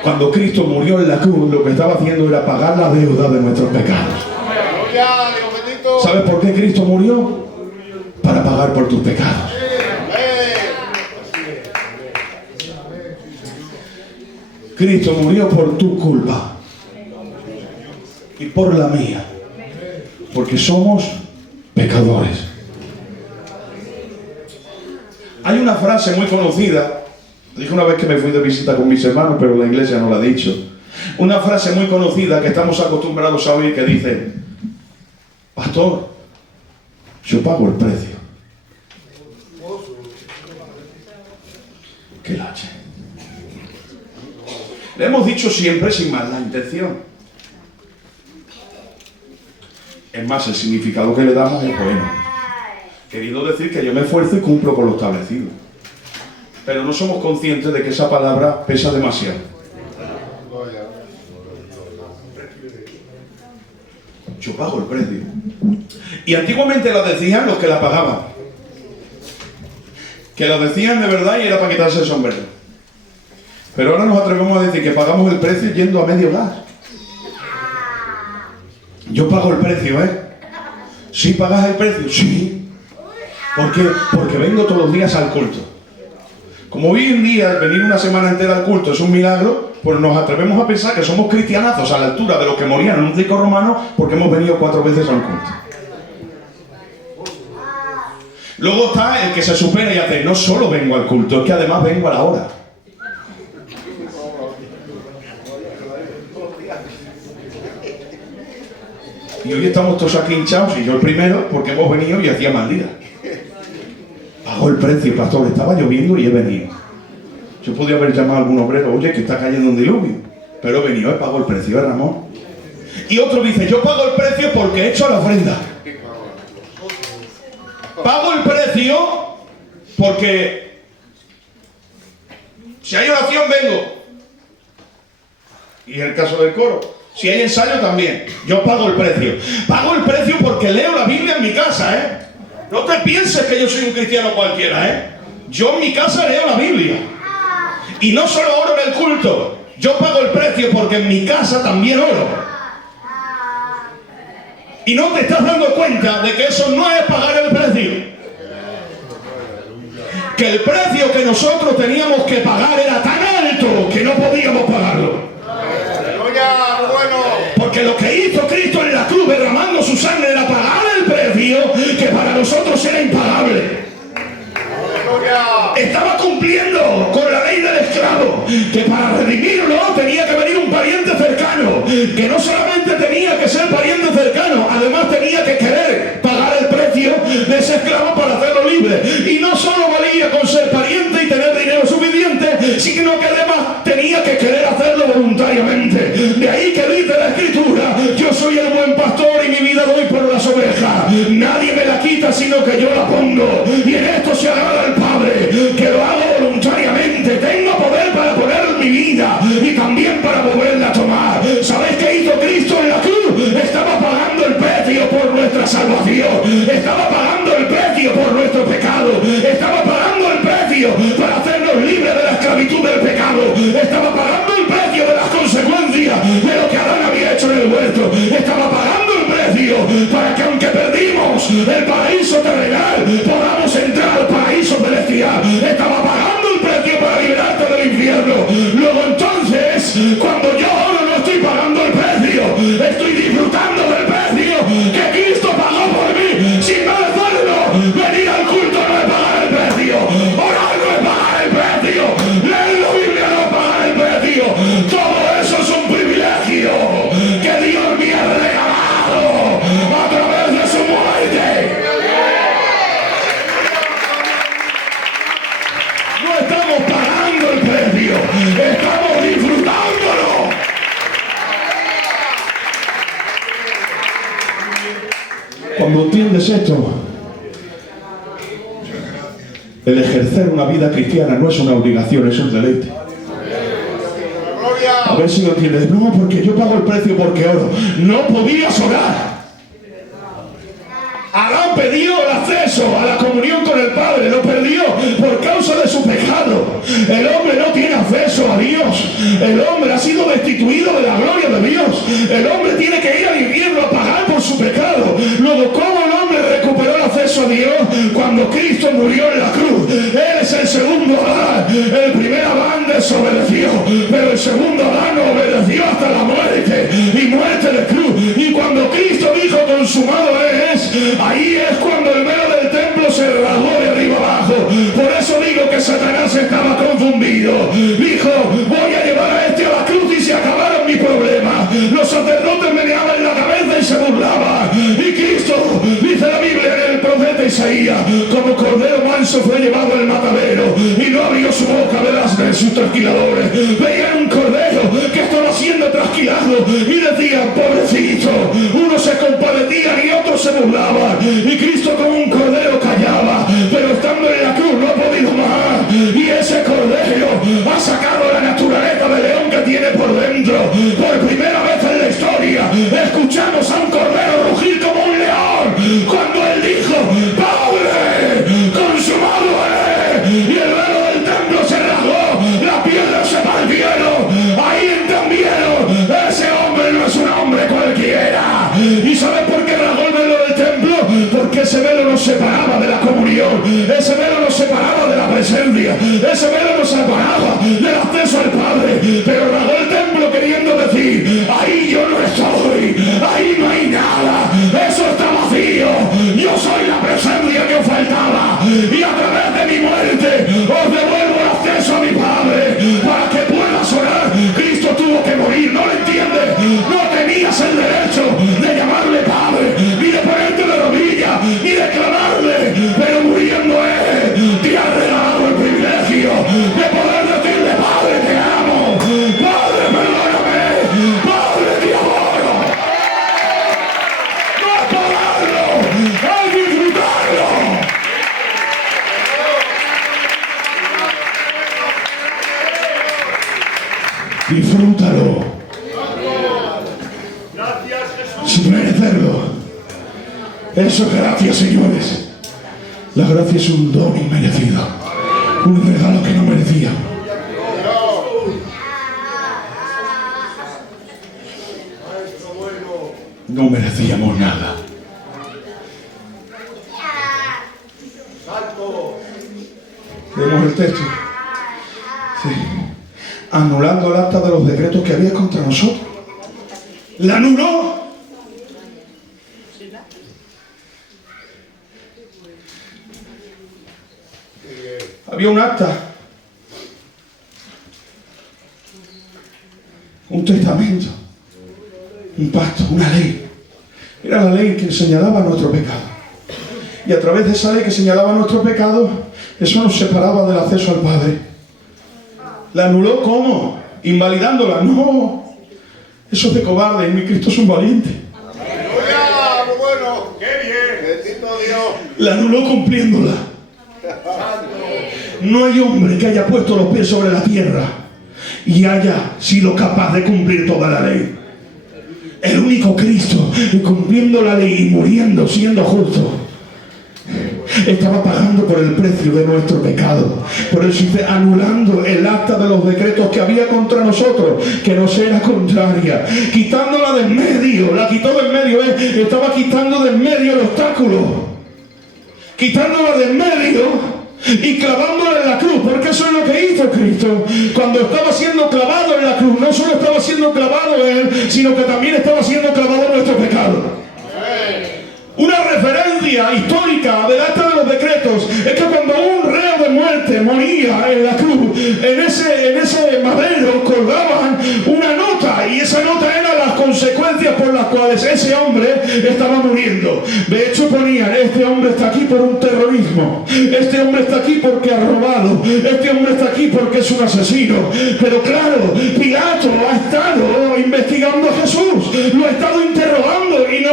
Cuando Cristo murió en la cruz, lo que estaba haciendo era pagar la deuda de nuestros pecados. ¿Sabes por qué Cristo murió? Para pagar por tus pecados. Cristo murió por tu culpa y por la mía. Porque somos pecadores. Hay una frase muy conocida, dije una vez que me fui de visita con mis hermanos, pero la iglesia no la ha dicho. Una frase muy conocida que estamos acostumbrados a oír que dice, pastor, yo pago el precio. ¡Qué lache! Le hemos dicho siempre sin mala intención. Es más, el significado que le damos es bueno. Querido decir que yo me esfuerzo y cumplo con lo establecido. Pero no somos conscientes de que esa palabra pesa demasiado. Yo pago el precio. Y antiguamente la decían los que la pagaban. Que la decían de verdad y era para quitarse el sombrero. Pero ahora nos atrevemos a decir que pagamos el precio yendo a medio gas. Yo pago el precio, ¿eh? ¿Sí pagas el precio? Sí. ¿Por qué? Porque vengo todos los días al culto. Como hoy en día venir una semana entera al culto es un milagro, pues nos atrevemos a pensar que somos cristianazos a la altura de los que morían en un circo romano porque hemos venido 4 veces al culto. Luego está el que se supera y hace, no solo vengo al culto, es que además vengo a la hora. Y hoy estamos todos aquí hinchados, y yo el primero, porque hemos venido y hacía mal día. Pago el precio, pastor, estaba lloviendo y he venido. Yo podía haber llamado a algún obrero, oye, que está cayendo un diluvio. Pero he venido, pago el precio, ¿eh, Ramón? Y otro dice, yo pago el precio porque he hecho la ofrenda. Pago el precio porque si hay oración vengo. Y en el caso del coro, si hay ensayo también, yo pago el precio. Pago el precio porque leo la Biblia en mi casa, ¿eh? No te pienses que yo soy un cristiano cualquiera, ¿eh? Yo en mi casa leo la Biblia. Y no solo oro en el culto, yo pago el precio porque en mi casa también oro. y no te estás dando cuenta de que eso no es pagar el precio. Que el precio que nosotros teníamos que pagar era tan alto que no podíamos pagarlo. Porque lo que hizo Cristo en la cruz derramando su sangre era pagar el precio que para nosotros era impagable. Estaba cumpliendo con la ley del esclavo, que para redimirlo tenía que venir un pariente cercano, que no solamente tenía que ser pariente cercano, además tenía que querer pagar el precio de ese esclavo para hacerlo libre. Y no solo valía con ser pariente y tener dinero suficiente, sino que además tenía que querer hacerlo voluntariamente. De ahí que dice la Escritura: yo soy el buen pastor y mi vida doy por las ovejas. Nadie me la quita sino que yo la pongo. Y en esto se agrada al Padre, que lo hago voluntariamente. Tengo poder para poner mi vida y también para volverla a tomar. ¿Sabéis qué hizo Cristo en la cruz? Estaba pagando el precio por nuestra salvación. Estaba pagando el precio por nuestro pecado. Estaba pagando el precio para hacernos libres de la esclavitud del pecado. Estaba pagando el precio de las consecuencias de lo que Adán había hecho en el huerto. Estaba pagando el precio para que, aunque perdimos el paraíso terrenal, podamos entrar al paraíso celestial. Estaba pagando el precio para liberarte del infierno. Luego entonces, cuando yo ahora no estoy pagando el precio, estoy disfrutando del precio que Cristo pagó por mí sin merecerlo. Venir al culto no es pagar el precio, orar no es pagar el precio, leer la Biblia no es pagar el precio. Todo eso es un privilegio que Dios me ha regalado a través de su muerte. No estamos pagando el precio, estamos disfrutándolo. Cuando entiendes esto, el ejercer una vida cristiana no es una obligación, es un deleite. A ver si lo entiendes. No, porque yo pago el precio porque oro. No podías orar. Adán perdió el acceso a la comunión con el Padre, lo perdió por causa de su pecado. El hombre no tiene acceso a Dios. El hombre ha sido destituido de la gloria de Dios. El hombre tiene que ir al infierno a pagar por su pecado. Luego, ¿cómo el hombre recuperó el acceso a Dios? Cuando Cristo murió en la cruz. Él es el segundo Adán. El primer Adán desobedeció, pero el segundo Adán obedeció hasta la muerte, y muerte de cruz. Y cuando Cristo dijo consumado es, ahí es cuando el velo del templo se rasgó de arriba abajo. Por eso digo que Satanás estaba confundido. Dijo: voy a llevar a este a la cruz y se acabaron mis problemas. Los sacerdotes meneaban la cabeza y se burlaban. Y Cristo, dice la Biblia en el profeta Isaías, como cordero manso fue llevado al matadero y no abrió su boca delante de sus trasquiladores. Veían un cordero que estaba siendo trasquilado y decían: pobrecito. Unos se compadecían y otros se burlaban. Y Cristo, como un cordero, callaba, pero estando en la cruz no ha podido más. Y ese cordero ha sacado la naturaleza de león que tiene por dentro. Por primera vez en la historia escuchamos a un cordero rugir como un león cuando él dijo: Padre, consumado es. Y el velo del templo se rasgó, las piedras se partieron. Ahí entendieron: ese hombre no es un hombre cualquiera. ¿Y sabes por qué rasgó el velo del templo? Porque ese velo nos separaba de la comunión, ese velo nos separaba de la presencia, ese velo nos separaba del acceso al Padre. Pero rasgó el templo queriendo decir: ahí yo no estoy, ahí no hay nada, eso está vacío, yo soy la presencia que os faltaba, y a través de mi muerte os devuelvo el acceso a mi Padre para que puedas orar. Cristo tuvo que morir, ¿no lo entiendes? No tenías el derecho de llamarle Padre, ni de ponerte de rodillas, ni de clamarle, pero muriendo Él te ha regalado el privilegio de poder decirle: Padre, te amo, Padre, perdóname, Padre, te adoro. No es pagarlo, es disfrutarlo. Disfrútalo. Gracias, Jesús. Sin merecerlo. Eso es gracia, señores. La gracia es un don inmerecido, un regalo que no merecía. no merecíamos nada. Vemos el texto. Sí. Anulando el acta de los decretos que había contra nosotros. La anuló. Había un acta, un testamento, un pacto, una ley. Era la ley que señalaba nuestro pecado. Y a través de esa ley que señalaba nuestro pecado, eso nos separaba del acceso al Padre. ¿La anuló cómo? ¿Invalidándola? No. Eso es de cobarde. Y mi Cristo es un valiente. Bueno, qué bien. Bendito Dios. La anuló cumpliéndola. No hay hombre que haya puesto los pies sobre la tierra y haya sido capaz de cumplir toda la ley. El único Cristo, cumpliendo la ley y muriendo, siendo justo, estaba pagando por el precio de nuestro pecado. Por eso dice, anulando el acta de los decretos que había contra nosotros, que nos era contraria, quitándola del medio. La quitó del medio, estaba quitando del medio el obstáculo, quitándola del medio y clavándola en la cruz, porque eso es lo que hizo Cristo. Cuando estaba siendo clavado en la cruz, no solo estaba siendo clavado Él, sino que también estaba siendo clavado nuestro pecado. Una referencia histórica del acta de los decretos es que cuando un reo de muerte moría en la cruz, en ese madero colgaban una nota, y esa nota era las consecuencias por las cuales ese hombre estaba muriendo. De hecho ponían, este hombre está aquí por un terrorismo, este hombre está aquí porque ha robado, este hombre está aquí porque es un asesino. Pero claro, Pilato ha estado investigando a Jesús, lo ha estado interrogando, y no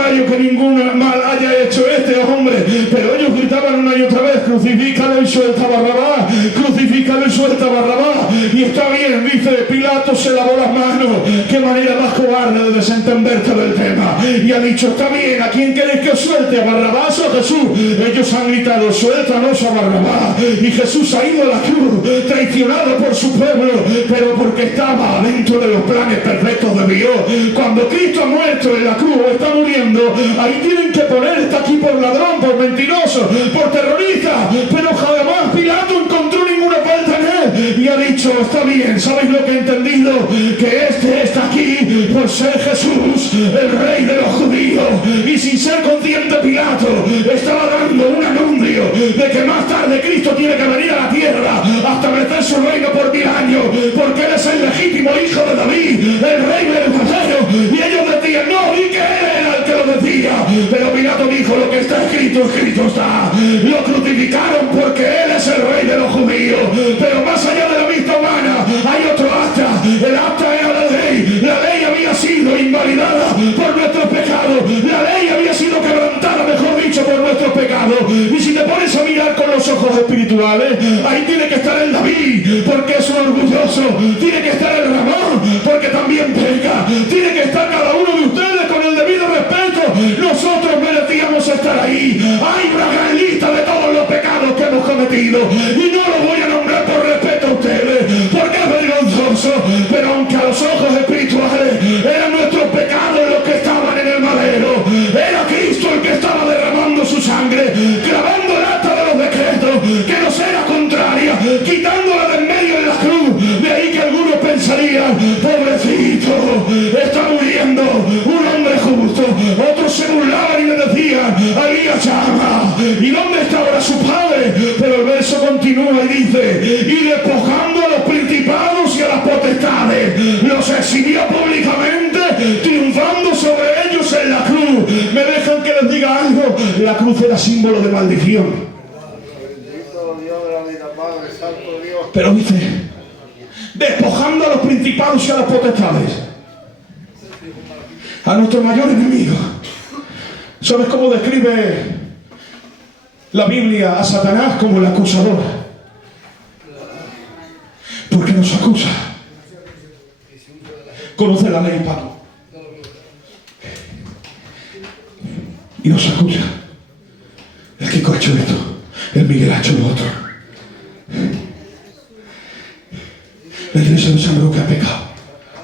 haya que ningún mal haya hecho este hombre. Pero ellos gritaban una y otra vez, crucifícalo y suelta a Barrabás, crucifícalo y suelta a Barrabás. Y está bien, dice Pilato, se lavó las manos. Qué manera más cobarde de desentenderte del tema. Y ha dicho, está bien, ¿a quién queréis que os suelte? ¿A Barrabás o a Jesús? Ellos han gritado, suéltanos a Barrabás. Y Jesús ha ido a la cruz, traicionado por su pueblo, pero porque estaba dentro de los planes perfectos de Dios. Cuando Cristo ha muerto en la cruz, está muriendo, ahí tienen que poner, está aquí por ladrón, por mentiroso, por terrorista. Pero jamás Pilato encontró ninguna falta en él y ha dicho, está bien, ¿sabéis lo que he entendido? Que este está aquí por ser Jesús, el rey de los judíos. Y sin ser consciente, Pilato estaba dando un anuncio de que más tarde Cristo tiene que venir a la tierra a establecer su reino por 1000 años, porque él es el legítimo hijo de David, el rey verdadero. Y ellos decían, no, y que él era el que lo decía. Pero Pilato dijo, lo que está escrito, escrito está. Lo crucificaron porque él es el rey de los judíos. Pero más allá de la vista humana hay otro acta. El acta era la ley. La ley había sido invalidada por nuestros pecados. La ley había sido quebrantada, mejor dicho, por nuestros pecados. Y si te pones a mirar con los ojos espirituales, ahí tiene que estar el David, porque es un orgulloso. Tiene que estar el Ramón, porque también peca. Tiene que estar cada uno de ustedes con el debido respeto. Nosotros merecíamos estar ahí. Hay una gran lista de todos los pecados que hemos cometido, y no los voy a nombrar por respeto a ustedes, porque es vergonzoso. Pero aunque a los ojos espirituales eran nuestros pecados los que estaban en el madero, era Cristo el que estaba derramando su sangre, clavando el acta de los decretos que nos era contraria, quitándola del medio en la cruz. De ahí que algunos pensarían, pobrecito, está muriendo un hombre justo. Otros se burlaban y le decían, ahí llama, ¿y dónde está ahora su padre? Pero el verso continúa y dice, y despojando a los principados y a las potestades, los exhibió públicamente, triunfando sobre ellos en la cruz. ¿Me dejan que les diga algo? La cruz era símbolo de maldición. Pero dice, despojando a los principados y a las potestades, a nuestro mayor enemigo. ¿Sabes cómo describe la Biblia a Satanás? Como el acusador. Porque nos acusa. Conoce la ley, Pablo. Y nos acusa. El Kiko ha hecho esto, el Miguel ha hecho lo otro. La iglesia de San Roque ha pecado.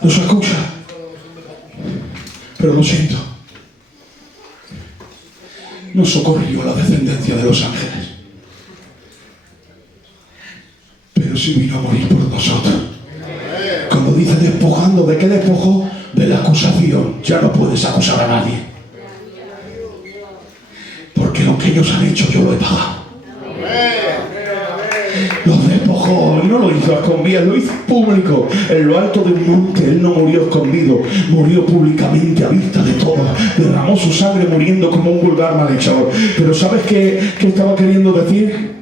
Nos acusa. Pero Pero lo siento, no socorrió a la descendencia de los ángeles, pero sí vino a morir por nosotros. Cuando dice despojando, ¿de qué despojó? De la acusación. Ya no puedes acusar a nadie, porque lo que ellos han hecho yo lo he pagado. Los despojó, y no lo hizo a escondidas, lo hizo público, en lo alto de un monte. Él no murió escondido, murió públicamente a vista de todos, derramó su sangre muriendo como un vulgar malhechor. Pero ¿sabes qué estaba queriendo decir?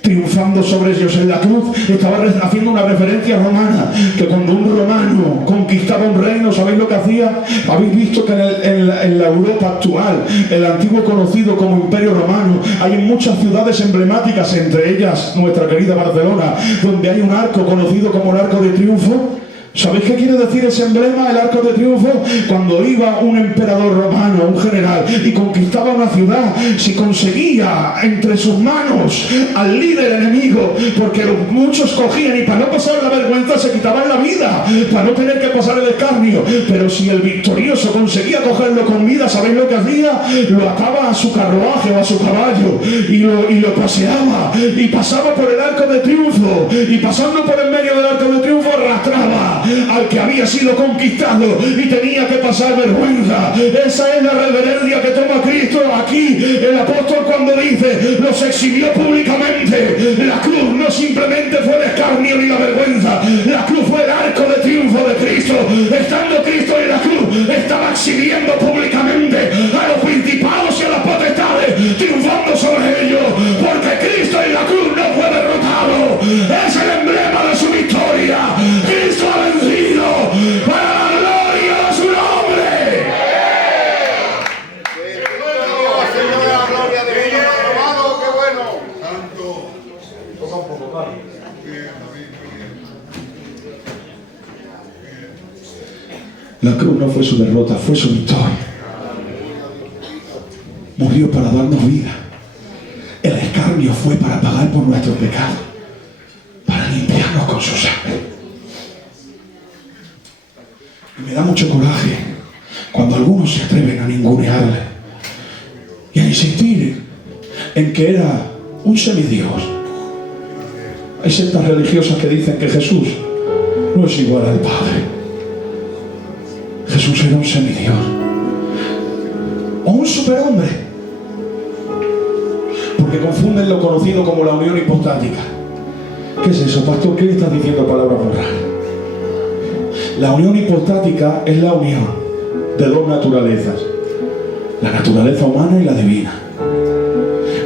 Triunfando sobre ellos en la cruz, estaba haciendo una referencia romana, que cuando un romano conquistaba un reino, ¿sabéis lo que hacía? Habéis visto que en la Europa actual, el antiguo conocido como Imperio Romano, hay muchas ciudades emblemáticas, entre ellas nuestra querida Barcelona, donde hay un arco conocido como el Arco de Triunfo. ¿Sabéis qué quiere decir ese emblema, el Arco de Triunfo? Cuando iba un emperador romano, un general, y conquistaba una ciudad, si conseguía entre sus manos al líder enemigo, porque muchos cogían y para no pasar la vergüenza se quitaban la vida, para no tener que pasar el escarnio, pero si el victorioso conseguía cogerlo con vida, ¿sabéis lo que hacía? Lo ataba a su carruaje o a su caballo y lo paseaba, y pasaba por el Arco de Triunfo, y pasando por en medio del Arco de Triunfo arrastraba al que había sido conquistado y tenía que pasar vergüenza. Esa es la reverencia que toma Cristo aquí. El apóstol, cuando dice los exhibió públicamente, la cruz no simplemente fue el escarnio ni la vergüenza, la cruz fue el arco de triunfo de Cristo. Estando Cristo en la cruz, estaba exhibiendo públicamente a los principados y a las potestades, triunfando sobre ellos, porque Cristo en la cruz no fue derrotado. Es el emblema de su victoria. Cristo ha vencido para la gloria de su nombre. Señor, la gloria de Dios, amado, qué bueno. La cruz no fue su derrota, fue su victoria. Murió para darnos vida. El escarnio fue para pagar por nuestros pecados, para limpiarnos con su sangre. Y me da mucho coraje cuando algunos se atreven a ningunearle y a insistir en que era un semidios. Hay sectas religiosas que dicen que Jesús no es igual al Padre. Jesús era un semidios o un superhombre, porque confunden lo conocido como la unión hipostática. ¿Qué es eso, pastor? ¿Qué le estás diciendo, palabras muy raras? La unión hipostática es la unión de dos naturalezas, la naturaleza humana y la divina.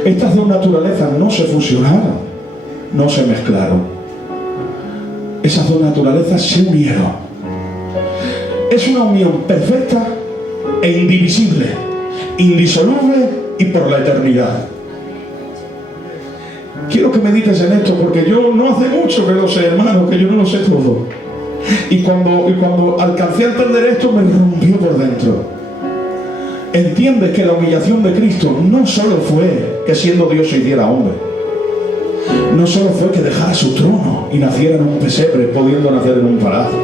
Estas dos naturalezas no se fusionaron, no se mezclaron. Esas dos naturalezas se unieron. Es una unión perfecta e indivisible, indisoluble y por la eternidad. Quiero que medites en esto, porque yo no hace mucho que lo sé, hermano, que yo no lo sé todo. Y cuando alcancé a entender esto, me rompió por dentro. Entiendes que la humillación de Cristo no solo fue que siendo Dios se hiciera hombre, no solo fue que dejara su trono y naciera en un pesebre, pudiendo nacer en un palacio,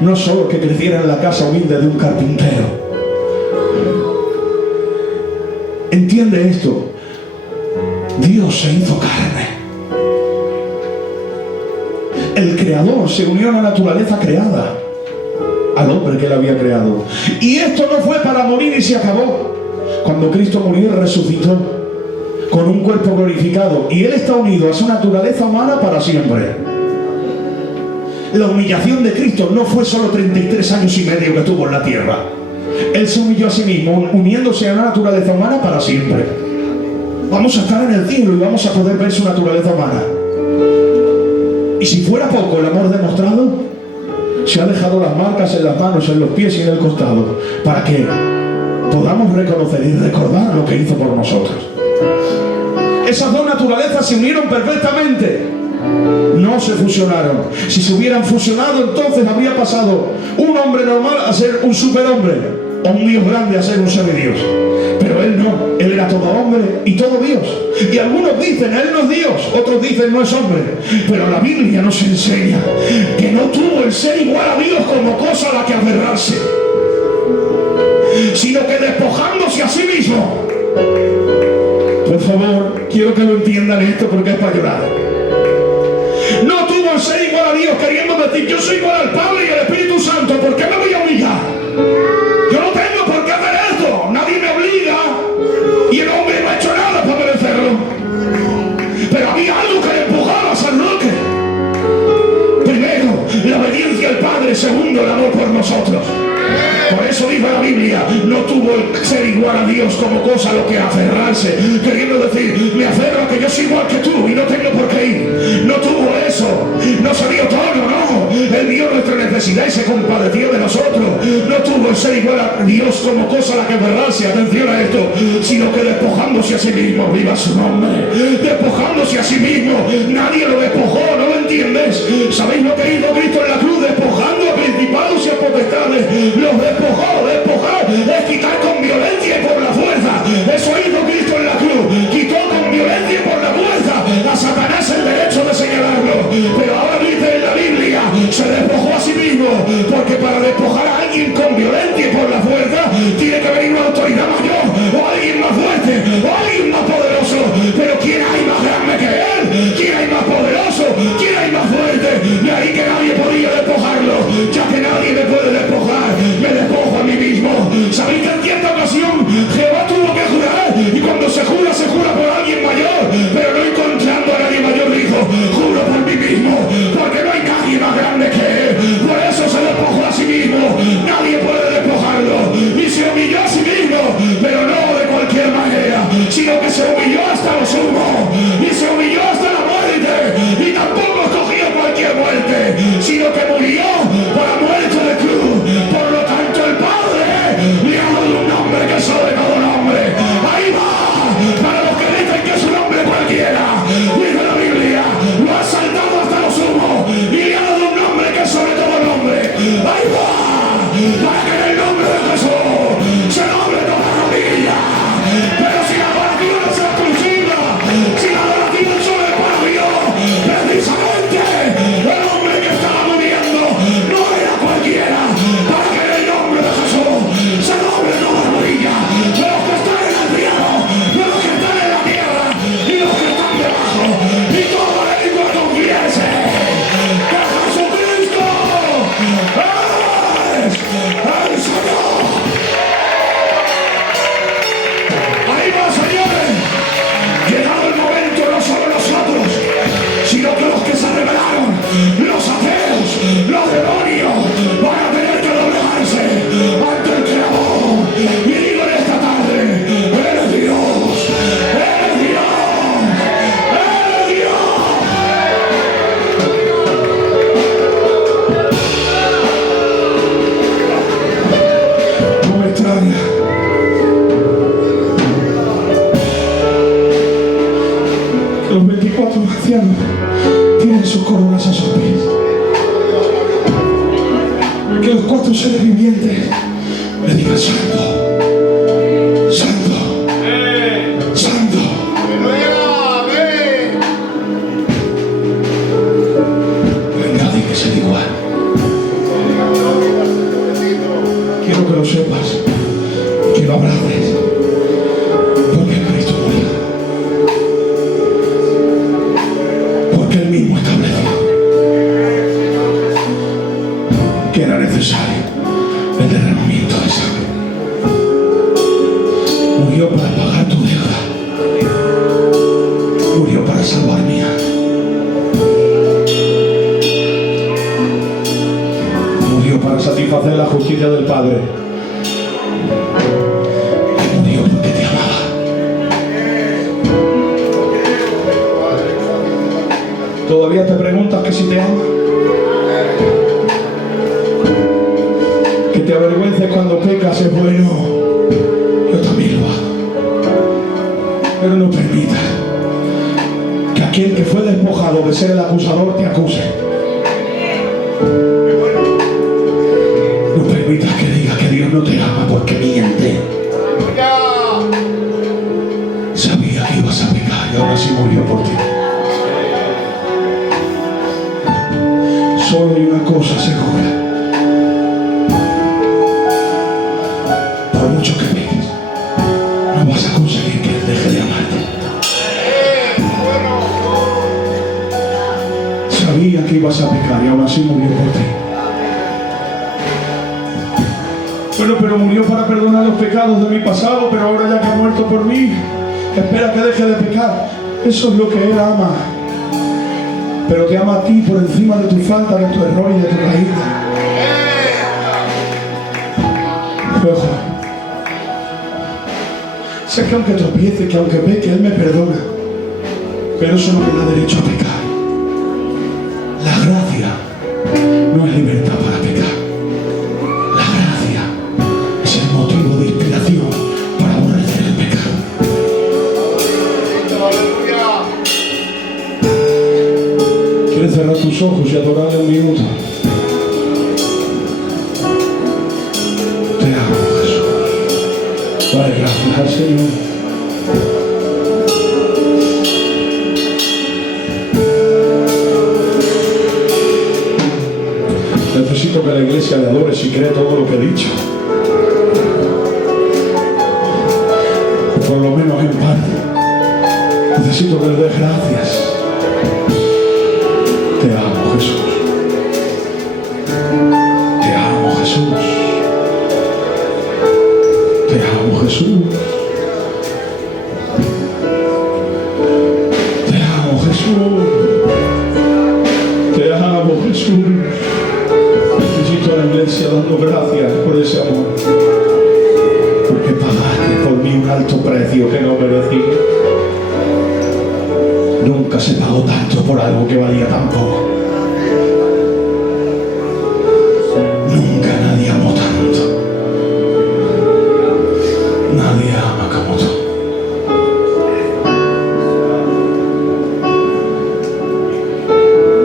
no solo que creciera en la casa humilde de un carpintero. Entiende esto: Dios se hizo carne. El Creador se unió a la naturaleza creada, al hombre que él había creado. Y esto no fue para morir y se acabó. Cuando Cristo murió, resucitó con un cuerpo glorificado, y él está unido a su naturaleza humana para siempre. La humillación de Cristo no fue solo 33 años y medio que tuvo en la tierra. Él se humilló a sí mismo, uniéndose a la naturaleza humana para siempre. Vamos a estar en el cielo y vamos a poder ver su naturaleza humana. Y si fuera poco el amor demostrado, se ha dejado las marcas en las manos, en los pies y en el costado, para que podamos reconocer y recordar lo que hizo por nosotros. Esas dos naturalezas se unieron perfectamente, no se fusionaron. Si se hubieran fusionado, entonces habría pasado un hombre normal a ser un superhombre, o un Dios grande a ser un semidios. Pero él no, él era todo hombre y todo Dios. Y algunos dicen, él no es Dios, otros dicen, no es hombre. Pero la Biblia nos enseña que no tuvo el ser igual a Dios como cosa a la que aferrarse. sino que despojándose a sí mismo. Por favor, quiero que lo entiendan esto porque es para llorar. No tuvo el ser igual a Dios queriendo decir yo soy igual al Padre y al Espíritu Santo. ¿Por qué me voy a humillar? Yo no tengo por qué hacer esto. Nadie me obliga y el hombre no ha hecho nada para merecerlo. Pero había algo que le empujaba a San Roque. Primero, la obediencia al Padre. Segundo, el amor por nosotros. Por eso dice la Biblia, no tuvo el ser igual a Dios como cosa a lo que aferrarse, queriendo decir, me aferro a que yo soy igual que tú y no tengo por qué ir. No tuvo eso, no se dio todo, no. Él vio nuestra necesidad y se compadeció de nosotros. No tuvo el ser igual a Dios como cosa a la que aferrarse, atención a esto, sino que despojándose a sí mismo, viva su nombre, despojándose a sí mismo. Nadie lo despojó, ¿no lo entiendes? ¿Sabéis lo que hizo Cristo en la cruz? Despojando a principados y a potestades. Los despojó, despojar es quitar con violencia y por la fuerza. Eso hizo Cristo en la cruz, quitó con violencia y por la fuerza a Satanás el derecho de señalarlo. Pero ahora dice en la Biblia, se despojó a sí mismo, porque para despojar a alguien con violencia y por la fuerza tiene que venir una autoridad mayor, o alguien más fuerte, o alguien más poderoso. Pero ¿quién hay más grande que él? ¿Quién hay más poderoso? ¿Quién hay más fuerte? Y ahí que nadie podía despojarlo, ya que nadie me puede despojar, me despojo a mí mismo. ¿Sabéis que en cierta ocasión Jehová tuvo que jurar? Y cuando se jura por alguien mayor, pero no encontrando a nadie mayor dijo, juro por mí mismo, porque no hay nadie más grande que él. Por eso se despojó a sí mismo, nadie puede despojarlo. Y se humilló a sí mismo, pero no de cualquier manera, sino que se humilló hasta lo sumo, y se humilló hasta la muerte, y tampoco escogió cualquier muerte, sino que murió por la muerte de cruz. Por lo tanto el Padre le ha dado un nombre que sobre todo nombre. Ahí va, para los que dicen que es un nombre cualquiera, dice la Biblia, lo ha saltado hasta lo sumo y le ha dado un nombre que es sobre todo nombre. Ahí va, para que en el nombre de Jesús se nombre toda rodilla. Pero si la adoración es exclusiva, si la adoración solo es para Dios, precisamente el hombre que estaba muriendo no era cualquiera, para que en el nombre de Jesús se nombre toda rodilla, de los que están en el cielo, de los que están en la tierra y los que están debajo, y toda lengua confiese que Jesucristo es el Señor. Ahí va, señores, llegado el momento, no solo nosotros, sino que los que se rebelaron, los ateos, los demonios, van a tener que doblegarse ante el Creador. Y digo en esta tarde, eres Dios, eres Dios, eres Dios. No me extraña que los 24 ancianos tienen sus coronas a sus pies, que los 4 seres vivientes le digan santo, santo, santo. No hay nadie que sea igual. Quiero que lo sepas, que lo abraces, porque Cristo murió, porque Él mismo estableció que era necesario el derramamiento de sangre. Murió para pagar tu deuda, murió para salvar mía, murió para satisfacer la justicia del Padre, y murió porque te amaba. ¿Todavía te preguntas que si te ama? Que te avergüences cuando pecas es bueno, yo también lo hago. Pero no permitas que aquel que fue despojado de ser el acusador te acuse. No permitas que diga que Dios no te ama porque miente. Sabía que ibas a pecar y ahora sí murió por ti. Solo hay una cosa segura. Por mucho ibas a pecar y aún así murió por ti. Bueno, pero murió para perdonar los pecados de mi pasado, pero ahora ya que ha muerto por mí, espera que deje de pecar. Eso es lo que Él ama. Pero te ama a ti por encima de tu falta, de tu error y de tu caída. Ojo. Sé que aunque tropiece, que aunque peque, Él me perdona. Pero eso no me da derecho a pecar. La gracia no es libertad para pecar. La gracia es el motivo de inspiración para aborrecer el pecado. ¿Quieres cerrar tus ojos y adorarle un minuto? Te amo, Jesús. Dale gracias al Señor. Necesito que la iglesia le adore si cree todo lo que he dicho. Por lo menos en parte. Necesito que le des gracias. Te amo, Jesús. Te amo, Jesús. Te amo, Jesús. Te amo, Jesús. Te amo, Jesús. Necesito a la iglesia dando gracias por ese amor. Porque pagaste por mí un alto precio que no merecía. Nunca se pagó tanto por algo que valía tan poco. Nunca nadie amó tanto. Nadie ama como tú.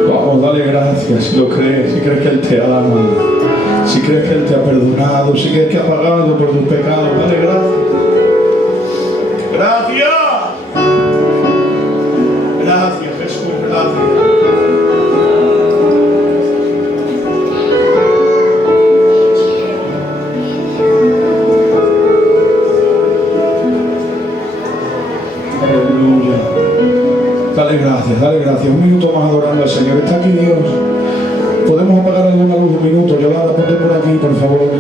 Vamos, dale gracias si lo crees, si crees que Él te ama, si crees que Él te ha perdonado, si crees que ha pagado por tus pecados, dale gracias. ¡Gracias! Gracias, Jesús, gracias. Aleluya. Dale gracias, dale gracias. Un minuto más adorando al Señor. Está aquí Dios. Podemos apagar alguna luz un minuto. Yolanda, ponte por aquí, por favor.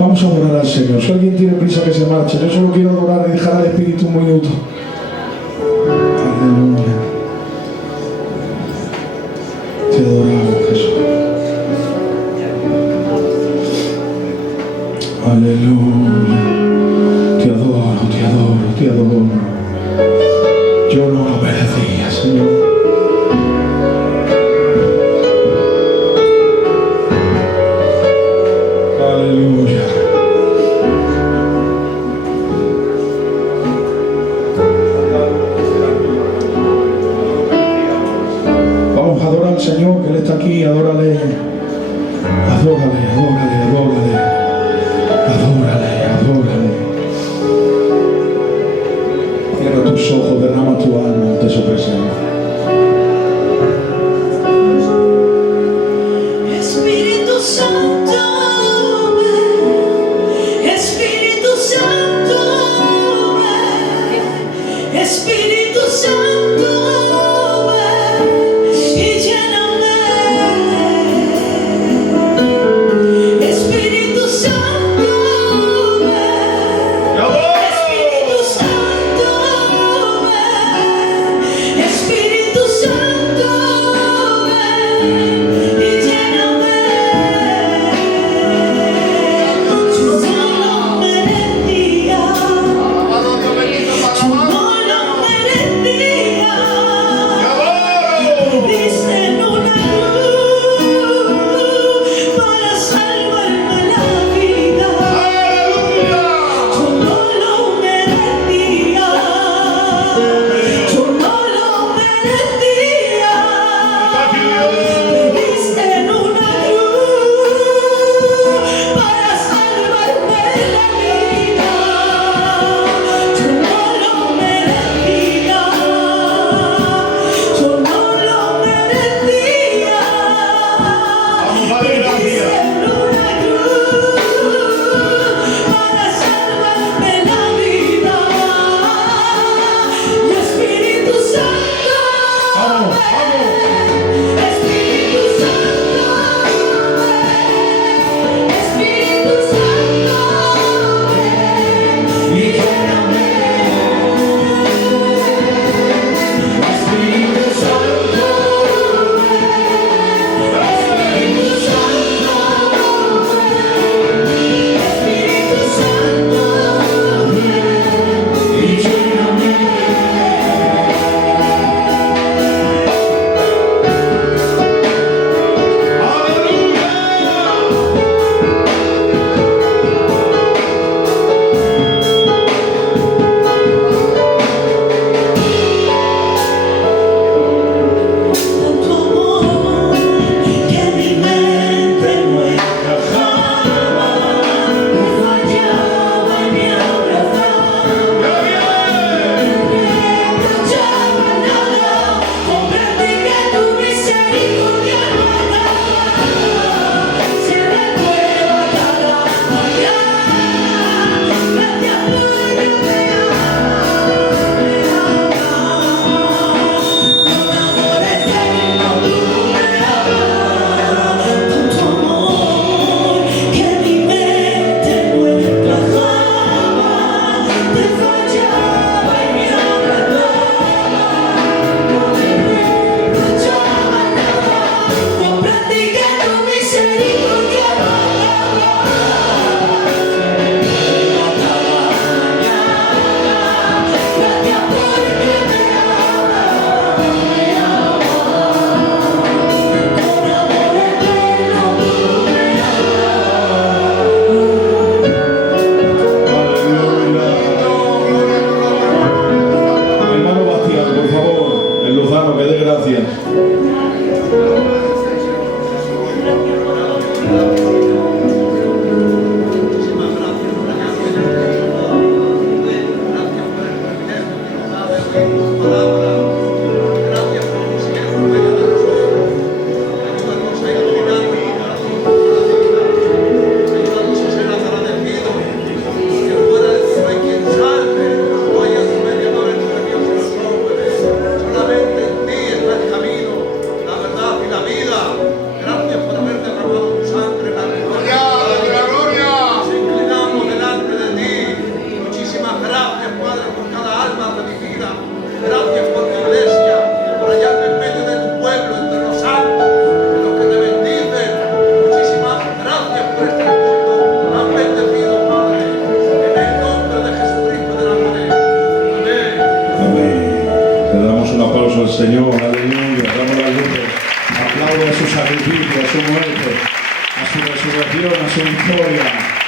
Vamos a adorar al Señor. Si alguien tiene prisa que se marche, yo solo quiero adorar y dejar al Espíritu un minuto. Aleluya. Te adoramos, Jesús. Aleluya. Te adoro, te adoro, te adoro. Yo no lo merecía, Señor. Aleluya. Vamos a adorar al Señor, que Él está aquí. Adórale. Adórale, adórale, adórale. Adórale, adórale. Cierra tus ojos, derrama tu alma. Señor, aleluya, damos la gloria. Aplaudo a su sacrificio, a su muerte, a su resurrección, a su victoria.